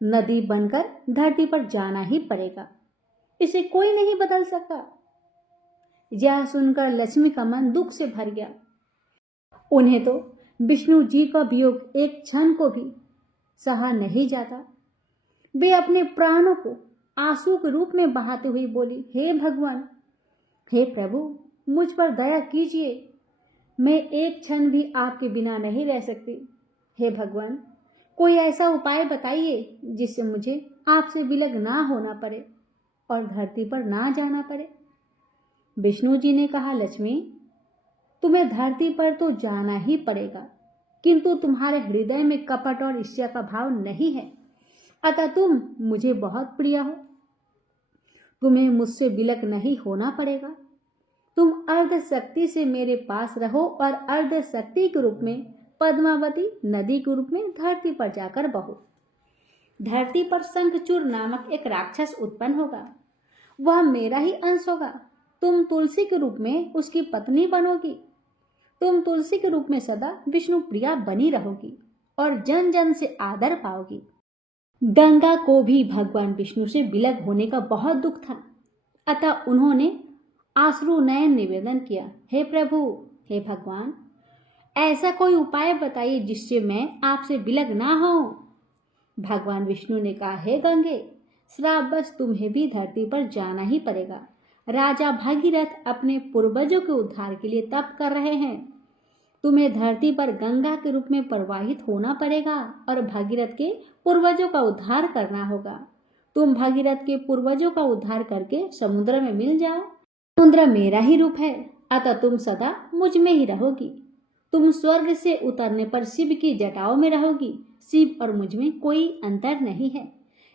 नदी बनकर धरती पर जाना ही पड़ेगा, इसे कोई नहीं बदल सकता। यह सुनकर लक्ष्मी का मन दुख से भर गया। उन्हें तो विष्णु जी का वियोग एक क्षण को भी सहा नहीं जाता। वे अपने प्राणों को आंसू के रूप में बहाते हुए बोली, हे भगवान, हे प्रभु, मुझ पर दया कीजिए, मैं एक क्षण भी आपके बिना नहीं रह सकती। हे भगवान, कोई ऐसा उपाय बताइए जिससे मुझे आपसे विलग ना होना पड़े और धरती पर ना जाना पड़े। विष्णु जी ने कहा, लक्ष्मी, तुम्हें धरती पर तो जाना ही पड़ेगा, किंतु तुम्हारे हृदय में कपट और ईर्ष्या का भाव नहीं है, अतः तुम मुझे बहुत प्रिय हो, तुम्हें मुझसे विलग नहीं होना पड़ेगा। तुम अर्ध शक्ति से मेरे पास रहो और अर्ध शक्ति के रूप में पद्मावती नदी के रूप में धरती पर जाकर बहो। धरती पर शंखचूड़ नामक एक राक्षस उत्पन्न होगा, वह मेरा ही अंश होगा। तुम तुलसी के रूप में उसकी पत्नी बनोगी। तुम तुलसी के रूप में सदा विष्णु प्रिया बनी रहोगी और जन जन से आदर पाओगी। गंगा को भी भगवान विष्णु से विलग होने का बहुत दुख था, अतः उन्होंने आश्रु नयन निवेदन किया, हे प्रभु, हे भगवान, ऐसा कोई उपाय बताइए जिससे मैं आपसे विलग ना हो। भगवान विष्णु ने कहा, हे गंगे, श्रापवश तुम्हें भी धरती पर जाना ही पड़ेगा। राजा भागीरथ अपने पूर्वजों के उद्धार के लिए तप कर रहे हैं। तुम्हें धरती पर गंगा के रूप में प्रवाहित होना पड़ेगा और भागीरथ के पूर्वजों का उद्धार करना होगा। तुम भागीरथ के पूर्वजों का उद्धार करके समुद्र में मिल जाओ। समुद्र मेरा ही रूप है, अतः तुम सदा मुझ में ही रहोगी। तुम स्वर्ग से उतरने पर शिव की जटाओं में रहोगी। शिव और मुझ में कोई अंतर नहीं है,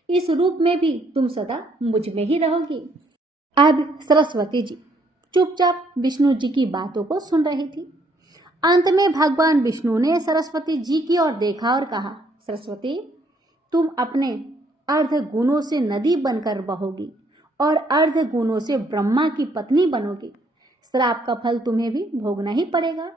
इस रूप में भी तुम सदा मुझ में ही रहोगी। अब सरस्वती जी चुपचाप विष्णु जी की बातों को सुन रही थी। अंत में भगवान विष्णु ने सरस्वती जी की ओर देखा और कहा, सरस्वती, तुम अपने अर्ध गुणों से नदी बनकर बहोगी और अर्ध गुणों से ब्रह्मा की पत्नी बनोगी। श्राप का फल तुम्हें भी भोगना ही पड़ेगा।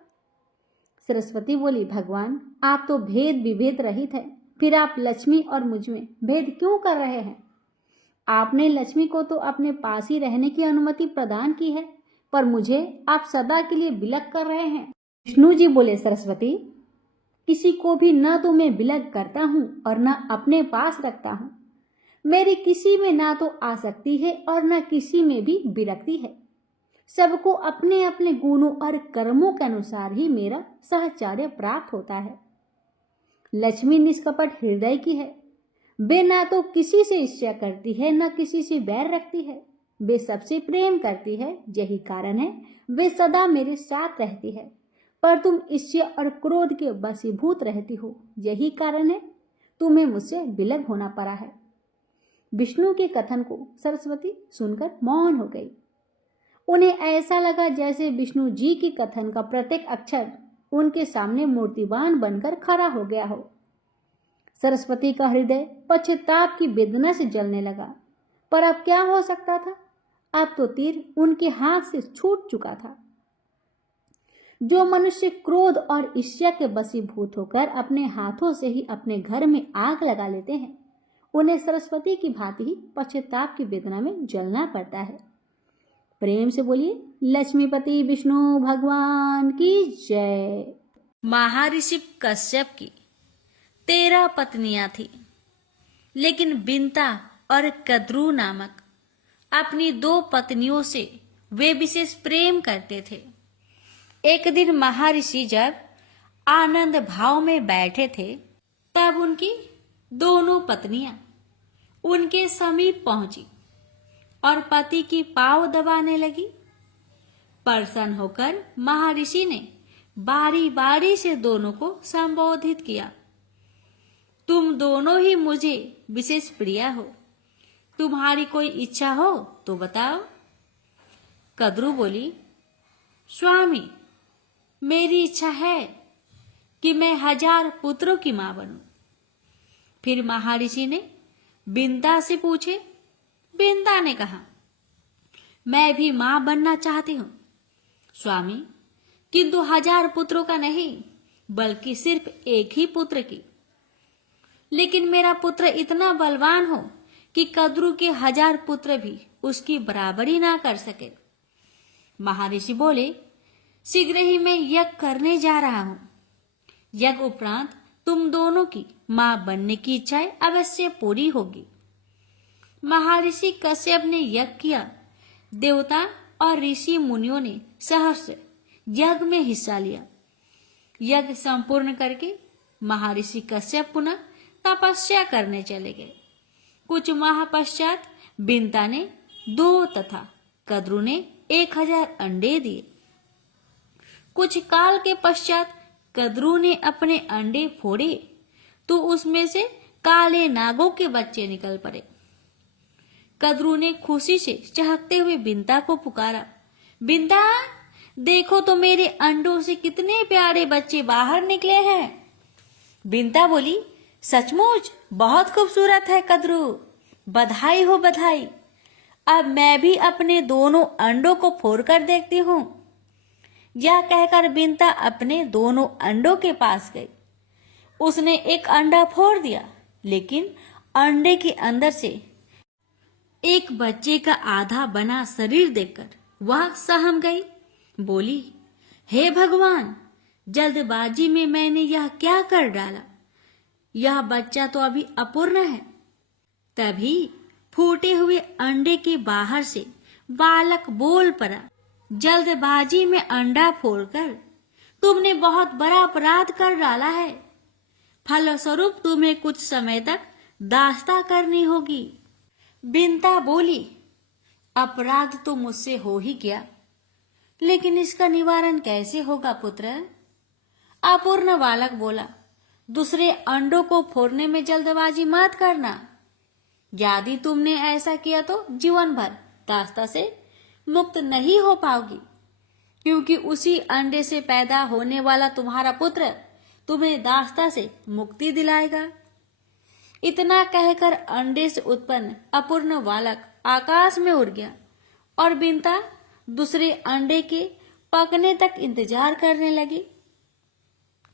सरस्वती बोली, भगवान, आप तो भेद विभेद रहित है, फिर आप लक्ष्मी और मुझ में भेद क्यों कर रहे हैं? आपने लक्ष्मी को तो अपने पास ही रहने की अनुमति प्रदान की है, पर मुझे आप सदा के लिए विलग कर रहे हैं। विष्णु जी बोले, सरस्वती, किसी को भी न तो मैं विलग करता हूँ और न अपने पास रखता हूँ। मेरी किसी में ना तो आसक्ति है और न किसी में भी विरक्ति है। सबको अपने अपने गुणों और कर्मों के अनुसार ही मेरा सहचर्य प्राप्त होता है। लक्ष्मी निष्कपट हृदय की है, वे ना तो किसी से ईर्ष्या करती है न किसी से बैर रखती है, वे सबसे प्रेम करती है, यही कारण है वे सदा मेरे साथ रहती है। पर तुम ईर्ष्या और क्रोध के वशीभूत रहती हो, यही कारण है तुम्हें मुझसे विलग होना पड़ा है। विष्णु के कथन को सरस्वती सुनकर मौन हो गई। उन्हें ऐसा लगा जैसे विष्णु जी की कथन का प्रत्येक अक्षर उनके सामने मूर्तिवान बनकर खड़ा हो गया हो। सरस्वती का हृदय पश्चाताप की वेदना से जलने लगा, पर अब क्या हो सकता था? अब तो तीर उनके हाथ से छूट चुका था। जो मनुष्य क्रोध और ईर्ष्या के वशीभूत होकर अपने हाथों से ही अपने घर में आग लगा लेते हैं, उन्हें सरस्वती की भांति ही पश्चाताप की वेदना में जलना पड़ता है। प्रेम से बोलिए, लक्ष्मीपति विष्णु भगवान की जय। महर्षि कश्यप की 13 पत्नियां थी, लेकिन बिंता और कद्रू नामक अपनी 2 पत्नियों से वे विशेष प्रेम करते थे। एक दिन महर्षि जब आनंद भाव में बैठे थे, तब उनकी दोनों पत्नियां उनके समीप पहुंची और पति की पाँव दबाने लगी। प्रसन्न होकर महर्षि ने बारी बारी से दोनों को संबोधित किया, तुम दोनों ही मुझे विशेष प्रिय हो, तुम्हारी कोई इच्छा हो तो बताओ। कद्रू बोली, स्वामी, मेरी इच्छा है कि मैं 1000 पुत्रों की मां बनूं। फिर महर्षि ने बिंता से पूछे। बिंता ने कहा, मैं भी मां बनना चाहती हूं स्वामी, किंतु 1000 पुत्रों का नहीं, बल्कि सिर्फ एक ही पुत्र की। लेकिन मेरा पुत्र इतना बलवान हो कि कद्रू के 1000 पुत्र भी उसकी बराबरी ना कर सके। महर्षि बोले, शीघ्र ही मैं यज्ञ करने जा रहा हूं। यज्ञ उपरांत तुम दोनों की मां बनने की इच्छाएं अवश्य पूरी होगी। महर्षि कश्यप ने यज्ञ किया। देवता और ऋषि मुनियों ने सहर्ष यज्ञ में हिस्सा लिया। यज्ञ संपूर्ण करके महर्षि कश्यप पुनः तपस्या करने चले गए। कुछ माह पश्चात बिंता ने 2 तथा कद्रू ने 1000 अंडे दिए। कुछ काल के पश्चात कद्रू ने अपने अंडे फोड़े तो उसमें से काले नागों के बच्चे निकल पड़े। कद्रू ने खुशी से चहकते हुए बिंता को पुकारा, बिंता, देखो तो मेरे अंडों से कितने प्यारे बच्चे बाहर निकले हैं। बिंता बोली, सचमुच बहुत खूबसूरत है कद्रू, बधाई हो बधाई। अब मैं भी अपने दोनों अंडों को फोड़कर देखती हूं। यह कहकर बिंता अपने दोनों अंडों के पास गई। उसने एक अंडा फोड़ दिया, लेकिन अंडे के अंदर से एक बच्चे का आधा बना शरीर देखकर वह सहम गई। बोली, हे भगवान, जल्दबाजी में मैंने यह क्या कर डाला। यह बच्चा तो अभी अपूर्ण है। तभी फूटे हुए अंडे के बाहर से बालक बोल पड़ा, जल्दबाजी में अंडा फोड़कर तुमने बहुत बड़ा अपराध कर डाला है। फलस्वरूप तुम्हें कुछ समय तक दास्ता करनी होगी। बिंता बोली, अपराध तो मुझसे हो ही गया, लेकिन इसका निवारण कैसे होगा पुत्र? अपूर्ण बालक बोला, दूसरे अंडों को फोड़ने में जल्दबाजी मत करना। यदि तुमने ऐसा किया तो जीवन भर दास्ता से मुक्त नहीं हो पाओगी, क्योंकि उसी अंडे से पैदा होने वाला तुम्हारा पुत्र तुम्हें दास्ता से मुक्ति दिलाएगा। इतना कहकर अंडे से उत्पन्न अपूर्ण बालक आकाश में उड़ गया और बिंता दूसरे अंडे के पकने तक इंतजार करने लगी।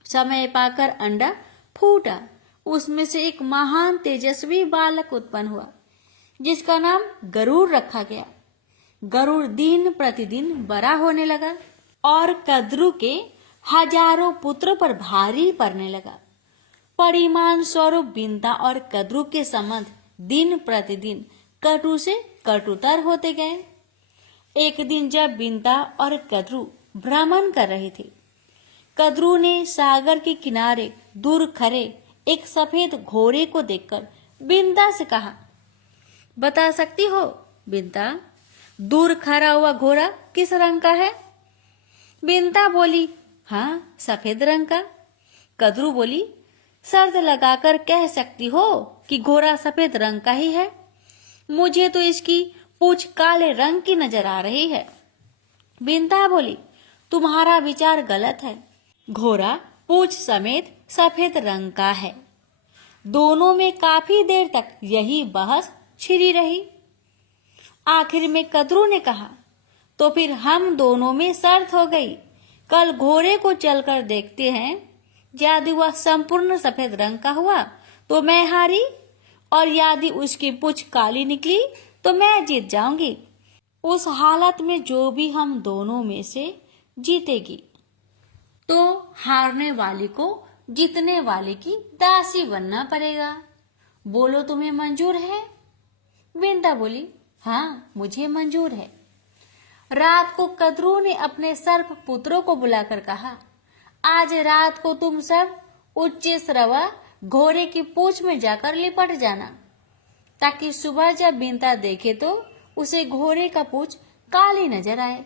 समय पाकर अंडा फूटा। उसमें से एक महान तेजस्वी बालक उत्पन्न हुआ, जिसका नाम गरुड़ रखा गया। गरुड़ दिन प्रतिदिन बड़ा होने लगा और कद्रू के हजारों पुत्रों पर भारी पड़ने लगा। परिमाण स्वरूप बिंता और कद्रू के संबंध दिन प्रतिदिन कटु से कटुतर होते गए। एक दिन जब बिंता और कद्रू भ्रमण कर रही थी, कद्रू ने सागर के किनारे दूर खड़े एक सफेद घोड़े को देखकर बिंता से कहा, बता सकती हो बिंता, दूर खड़ा हुआ घोड़ा किस रंग का है? बिंता बोली, हाँ, सफेद रंग का। कद्रू बोली, शर्त लगाकर कह सकती हो कि घोड़ा सफेद रंग का ही है। मुझे तो इसकी पूंछ काले रंग की नजर आ रही है। बिंता बोली, तुम्हारा विचार गलत है। घोड़ा पूंछ समेत सफेद रंग का है। दोनों में काफी देर तक यही बहस छिड़ी रही। आखिर में कद्रू ने कहा, तो फिर हम दोनों में शर्त हो गई। कल घोड़े को चलकर देखते हैं। यदि वह संपूर्ण सफेद रंग का हुआ तो मैं हारी, और यदि उसकी पूंछ काली निकली तो मैं जीत जाऊंगी। उस हालत में जो भी हम दोनों में से जीतेगी, तो हारने वाली को जीतने वाले की दासी बनना पड़ेगा। बोलो, तुम्हें मंजूर है? बिंता बोली, हाँ, मुझे मंजूर है। रात को कद्रू ने अपने सर्प पुत्रों को बुलाकर कहा, आज रात को तुम सब उच्च श्रवा घोड़े की पूंछ में जाकर लिपट जाना, ताकि सुबह जब बिंता देखे तो उसे घोड़े का पूंछ काली नजर आए।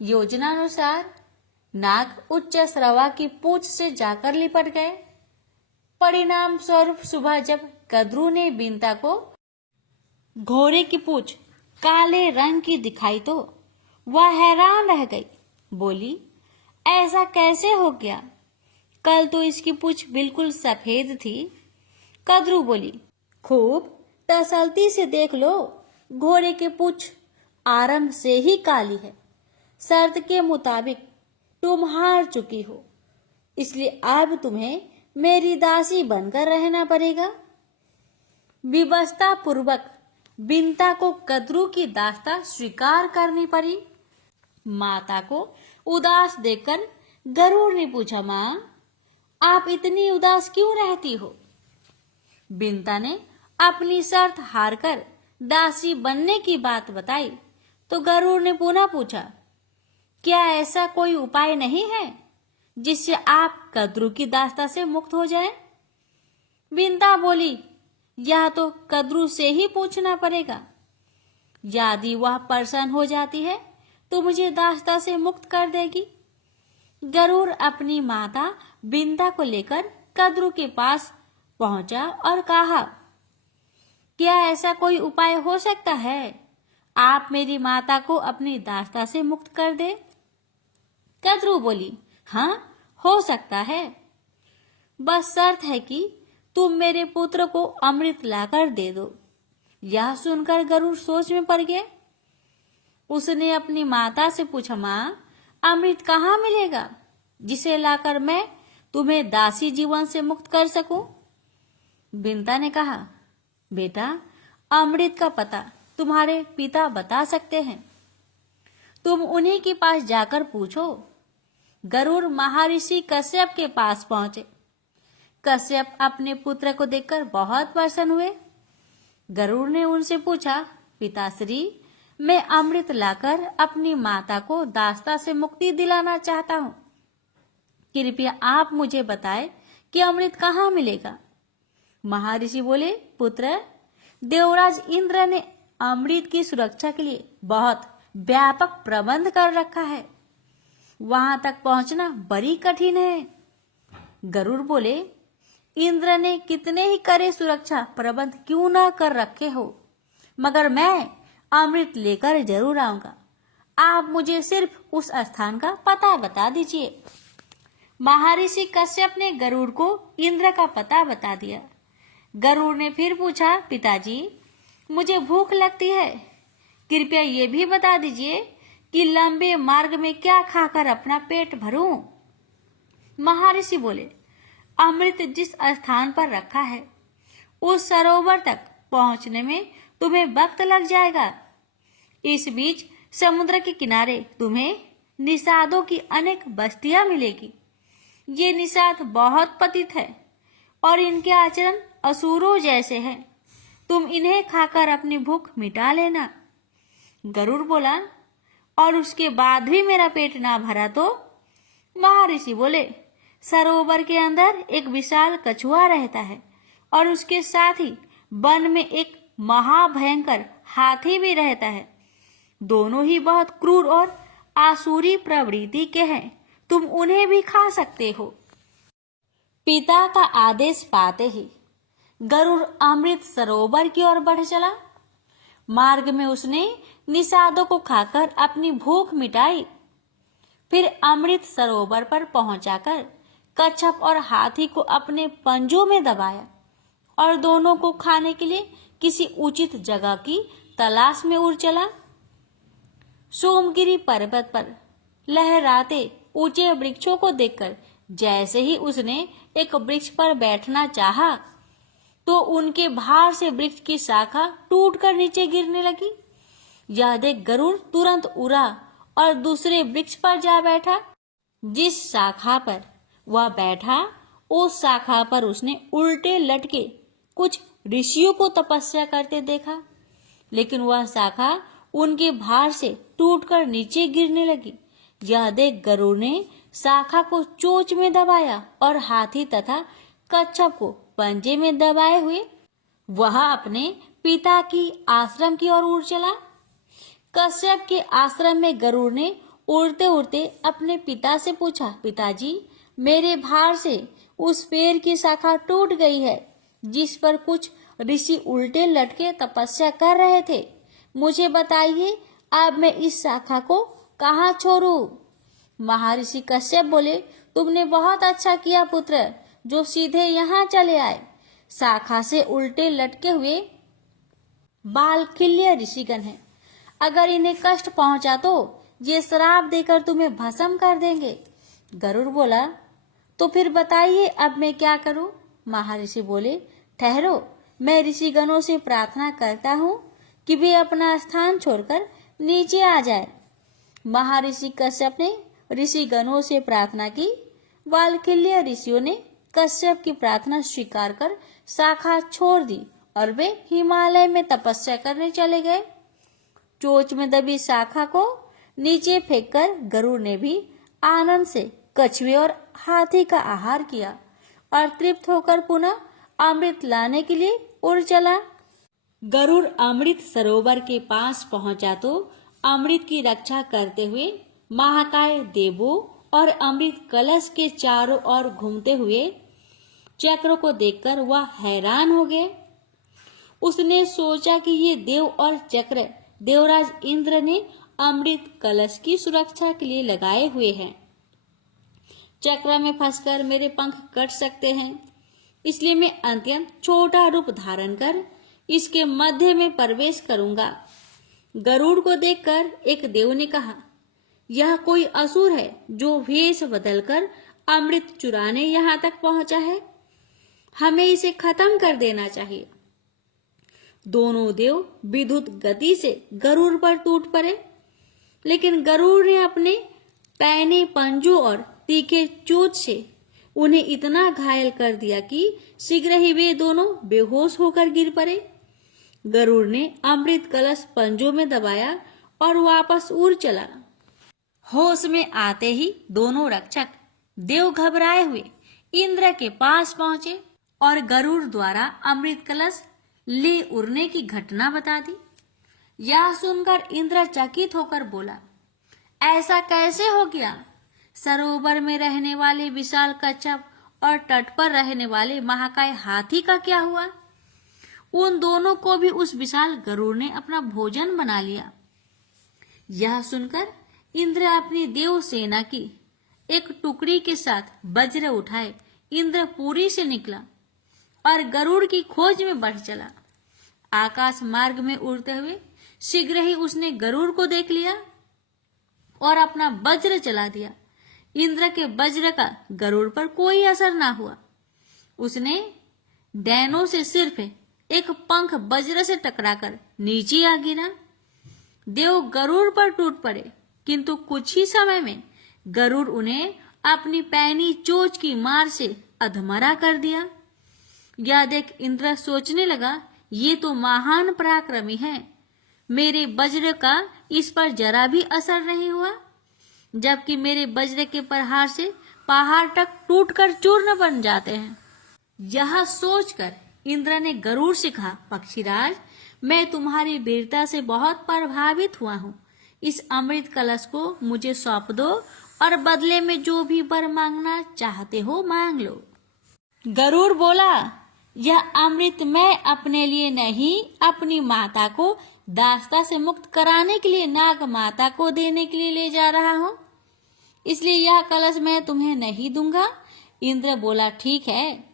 योजनानुसार नाग उच्च श्रवा की पूंछ से जाकर लिपट गए। परिणाम स्वरूप सुबह जब कद्रू ने बिंता को घोड़े की पूंछ काले रंग की दिखाई तो वह हैरान रह गई। बोली, ऐसा कैसे हो गया? कल तो इसकी पूंछ बिल्कुल सफेद थी। कद्रू बोली, खूब तसल्ली से देख लो, घोड़े की पूंछ आरंभ से ही काली है। शर्त के मुताबिक तुम हार चुकी हो, इसलिए अब तुम्हें मेरी दासी बनकर रहना पड़ेगा। विवशता पूर्वक बिंता को कद्रू की दास्ता स्वीकार करनी पड़ी। माता को उदास देखकर गरुड़ ने पूछा, माँ, आप इतनी उदास क्यों रहती हो? बिंता ने अपनी शर्त हारकर दासी बनने की बात बताई तो गरुड़ ने पुनः पूछा, क्या ऐसा कोई उपाय नहीं है जिससे आप कद्रू की दास्ता से मुक्त हो जाएं? बिंता बोली, यह तो कद्रू से ही पूछना पड़ेगा। यदि वह प्रसन्न हो जाती है तो मुझे दास्ता से मुक्त कर देगी। गरुड़ अपनी माता बिंता को लेकर कद्रू के पास पहुंचा और कहा, क्या ऐसा कोई उपाय हो सकता है? आप मेरी माता को अपनी दास्ता से मुक्त कर दे। कद्रू बोली, हाँ, हो सकता है, बस शर्त है कि तुम मेरे पुत्र को अमृत लाकर दे दो। यह सुनकर गरुड़ सोच में पड़ गया। उसने अपनी माता से पूछा, माँ, अमृत कहाँ मिलेगा जिसे लाकर मैं तुम्हें दासी जीवन से मुक्त कर सकूं? बिंता ने कहा, बेटा, अमृत का पता तुम्हारे पिता बता सकते हैं, तुम उन्हीं के पास जाकर पूछो। गरुड़ महर्षि कश्यप के पास पहुंचे। कश्यप अपने पुत्र को देखकर बहुत प्रसन्न हुए। गरुड़ ने उनसे पूछा, पिताश्री, मैं अमृत लाकर अपनी माता को दास्ता से मुक्ति दिलाना चाहता हूँ। कृपया आप मुझे बताएं कि अमृत कहाँ मिलेगा। महर्षि बोले, पुत्र, देवराज इंद्र ने अमृत की सुरक्षा के लिए बहुत व्यापक प्रबंध कर रखा है, वहां तक पहुंचना बड़ी कठिन है। गरुड़ बोले, इंद्र ने कितने ही कड़े सुरक्षा प्रबंध क्यों न कर रखे हो, मगर मैं अमृत लेकर जरूर आऊंगा। आप मुझे सिर्फ उस स्थान का पता बता दीजिए। महर्षि कश्यप ने गरुड़ को इंद्र का पता बता दिया। गरुड़ ने फिर पूछा, पिताजी, मुझे भूख लगती है, कृपया ये भी बता दीजिए कि लंबे मार्ग में क्या खाकर अपना पेट भरूं? महर्षि बोले, अमृत जिस स्थान पर रखा है उस सरोवर तक पहुंचने में तुम्हें वक्त लग जाएगा। इस बीच समुद्र के किनारे तुम्हें निषादों की अनेक बस्तियां मिलेगी। ये निषाद बहुत पतित है और इनके आचरण असुरों जैसे हैं। तुम इन्हें खाकर अपनी भूख मिटा लेना। गरुड़ बोला, और उसके बाद भी मेरा पेट ना भरा तो? महर्षि बोले, सरोवर के अंदर एक विशाल कछुआ रहता है और उसके साथ ही वन में एक महाभयंकर हाथी भी रहता है। दोनों ही बहुत क्रूर और आसुरी प्रवृत्ति के हैं। तुम उन्हें भी खा सकते हो। पिता का आदेश पाते ही गरुड़ अमृत सरोवर की ओर बढ़ चला। मार्ग में उसने निषादों को खाकर अपनी भूख मिटाई। फिर अमृत सरोवर पर पहुंचाकर कच्छप और हाथी को अपने पंजों में दबाया और दोनों को खाने के लिए किसी उचित जगह की तलाश में उड़ चला। सोमगिरी पर्वत पर लहराते ऊंचे वृक्षों को देखकर जैसे ही उसने एक वृक्ष पर बैठना चाहा तो उनके भार से वृक्ष की शाखा टूटकर नीचे गिरने लगी। यह देख गरुड़ तुरंत उड़ा और दूसरे वृक्ष पर जा बैठा। जिस शाखा पर वह बैठा उस शाखा पर उसने उल्टे लटके कुछ ऋषियों को तपस्या करते देखा, लेकिन वह शाखा उनके भार से टूटकर नीचे गिरने लगी। यह देख गरुड़ ने शाखा को चोंच में दबाया और हाथी तथा कच्छप को पंजे में दबाए हुए वह अपने पिता की आश्रम की ओर उड़ चला। कश्यप के आश्रम में गरुड़ ने उड़ते उड़ते अपने पिता से पूछा, पिताजी, मेरे भार से उस पेड़ की शाखा टूट गई है जिस पर कुछ ऋषि उल्टे लटके तपस्या कर रहे थे। मुझे बताइए, अब मैं इस शाखा को कहाँ छोड़ूं? महर्षि कश्यप बोले, तुमने बहुत अच्छा किया पुत्र, जो सीधे यहाँ चले आए। शाखा से उल्टे लटके हुए बालखिल्य ऋषिगण हैं। अगर इन्हें कष्ट पहुंचा तो ये श्राप देकर तुम्हें भस्म कर देंगे। गरुड़ बोला, तो फिर बताइए अब मैं क्या करूं? महर्षि बोले, ठहरो, मैं ऋषिगणों से प्रार्थना करता हूं कि वे अपना स्थान छोड़कर नीचे आ जाए। महर्षि कश्यप ने ऋषिगणों से प्रार्थना की। बालखिल्य ऋषियों ने कश्यप की प्रार्थना स्वीकार कर शाखा छोड़ दी और वे हिमालय में तपस्या करने चले गए। चोंच में दबी शाखा को नीचे फेंककर गरुड़ ने भी आनंद से कछुए और हाथी का आहार किया और तृप्त होकर पुनः अमृत लाने के लिए उड़ चला। गरुड़ अमृत सरोवर के पास पहुंचा तो अमृत की रक्षा करते हुए महाकाय देवों और अमृत कलश के चारों ओर घूमते हुए चक्र को देखकर वह हैरान हो गए। उसने सोचा कि ये देव और चक्र देवराज इंद्र ने अमृत कलश की सुरक्षा के लिए लगाए हुए हैं। चक्र में फंसकर मेरे पंख कट सकते हैं, इसलिए मैं अत्यंत छोटा रूप धारण कर इसके मध्य में प्रवेश करूंगा। गरुड़ को देखकर एक देव ने कहा, यह कोई असुर है जो वेश बदलकर अमृत चुराने यहाँ तक पहुंचा है। हमें इसे खत्म कर देना चाहिए। दोनों देव विद्युत गति से गरुड़ पर टूट पड़े, लेकिन गरुड़ ने अपने पैने पंजों और तीखे चोंच से उन्हें इतना घायल कर दिया कि शीघ्र ही वे दोनों बेहोश होकर गिर पड़े। गरुड़ ने अमृत कलश पंजों में दबाया और वापस उड़ चला। होश में आते ही दोनों रक्षक देव घबराए हुए इंद्र के पास पहुंचे और गरुड़ द्वारा अमृत कलश ले उड़ने की घटना बता दी। यह सुनकर इंद्र चकित होकर बोला, ऐसा कैसे हो गया? सरोवर में रहने वाले विशाल कच्छप और तट पर रहने वाले महाकाय हाथी का क्या हुआ? उन दोनों को भी उस विशाल गरुड़ ने अपना भोजन बना लिया। यह सुनकर इंद्र अपनी देव सेना की एक टुकड़ी के साथ वज्र उठाए इंद्रपुरी से निकला और गरुड़ की खोज में बढ़ चला। आकाश मार्ग में उड़ते हुए शीघ्र ही उसने गरुड़ को देख लिया और अपना वज्र चला दिया। इंद्र के वज्र का गरुड़ पर कोई असर ना हुआ। उसने डैनों से सिर्फ एक पंख वज्र से टकराकर नीचे आ गिरा। देव गरुड़ पर टूट पड़े, किंतु कुछ ही समय में गरुड़ उन्हें अपनी पैनी चोंच की मार से अधमरा कर दिया। यह देख इंद्र सोचने लगा, ये तो महान पराक्रमी है। मेरे वज्र का इस पर जरा भी असर नहीं हुआ, जबकि मेरे वज्र के प्रहार से पहाड़ तक टूटकर चूर्ण बन जाते हैं। यह सोचकर इंद्र ने गरुड़ से कहा, पक्षीराज, मैं तुम्हारी वीरता से बहुत प्रभावित हुआ हूँ। इस अमृत कलश को मुझे सौंप दो और बदले में जो भी वर मांगना चाहते हो मांग लो। गरुड़ बोला, यह अमृत मैं अपने लिए नहीं, अपनी माता को दास्ता से मुक्त कराने के लिए नाग माता को देने के लिए ले जा रहा हूँ, इसलिए यह कलश मैं तुम्हें नहीं दूंगा। इंद्र बोला, ठीक है,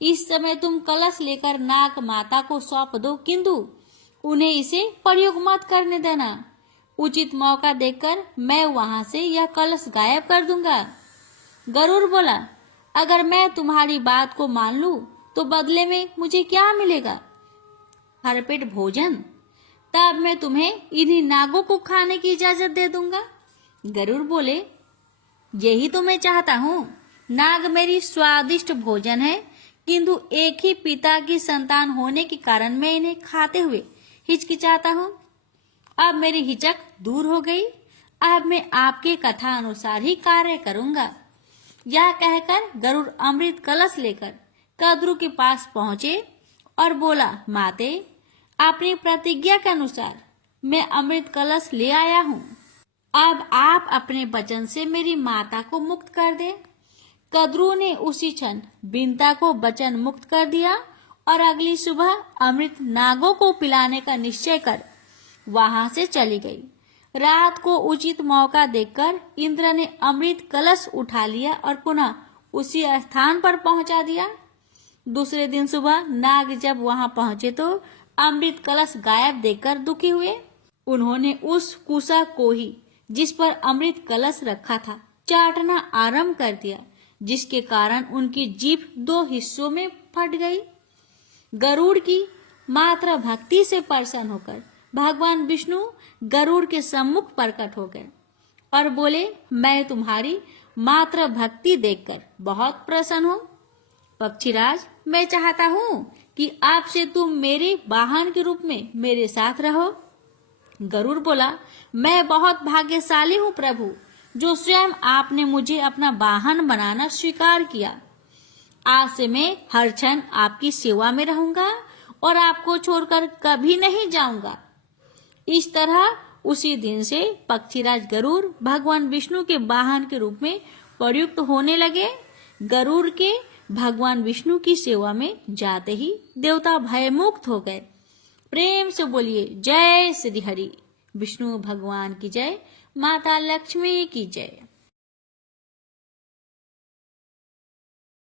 इस समय तुम कलश लेकर नाग माता को सौंप दो, किंतु उन्हें इसे प्रयोग मत करने देना। उचित मौका देखकर मैं वहां से यह कलश गायब कर दूंगा। गरुड़ बोला, अगर मैं तुम्हारी बात को मान लूं तो बदले में मुझे क्या मिलेगा? भरपेट भोजन। तब मैं तुम्हें इन्हीं नागों को खाने की इजाजत दे दूंगा। गरुड़ बोले, यही तो मैं चाहता हूँ। नाग मेरी स्वादिष्ट भोजन है, किंतु एक ही पिता की संतान होने के कारण मैं इन्हें खाते हुए हिचकिचाता हूँ। अब मेरी हिचक दूर हो गई। अब मैं आपके कथा अनुसार ही कार्य करूंगा। यह कहकर गरुड़ अमृत कलश लेकर कद्रु के पास पहुंचे और बोला, माते, अपनी प्रतिज्ञा के अनुसार मैं अमृत कलश ले आया हूँ। अब आप अपने वचन से मेरी माता को मुक्त कर दे। कद्रु ने उसी क्षण बिंता को वचन मुक्त कर दिया और अगली सुबह अमृत नागों को पिलाने का निश्चय कर वहां से चली गई। रात को उचित मौका देखकर इंद्र ने अमृत कलश उठा लिया और पुनः उसी स्थान पर पहुंचा दिया। दूसरे दिन सुबह नाग जब वहां पहुंचे तो अमृत कलश गायब देखकर दुखी हुए। उन्होंने उस कुसा को ही जिस पर अमृत कलश रखा था चाटना आरंभ कर दिया, जिसके कारण उनकी जीभ 2 हिस्सों में फट गई। गरुड़ की मात्र भक्ति से प्रसन्न होकर भगवान विष्णु गरुड़ के सम्मुख प्रकट हो गए और बोले, मैं तुम्हारी मात्र भक्ति देखकर बहुत प्रसन्न हूँ। पक्षीराज, मैं चाहता हूँ कि आपसे तुम मेरे वाहन के रूप में मेरे साथ रहो। गरुड़ बोला, मैं बहुत भाग्यशाली हूँ प्रभु, जो स्वयं आपने मुझे अपना वाहन बनाना स्वीकार किया। आज से मैं हर क्षण आपकी सेवा में रहूंगा और आपको छोड़कर कभी नहीं जाऊंगा। इस तरह उसी दिन से पक्षीराज गरुड़ भगवान विष्णु के वाहन के रूप में प्रयुक्त होने लगे। गरुड़ के भगवान विष्णु की सेवा में जाते ही देवता भयमुक्त हो गए। प्रेम से बोलिए जय श्री हरि। विष्णु भगवान की जय, माता लक्ष्मी की जय।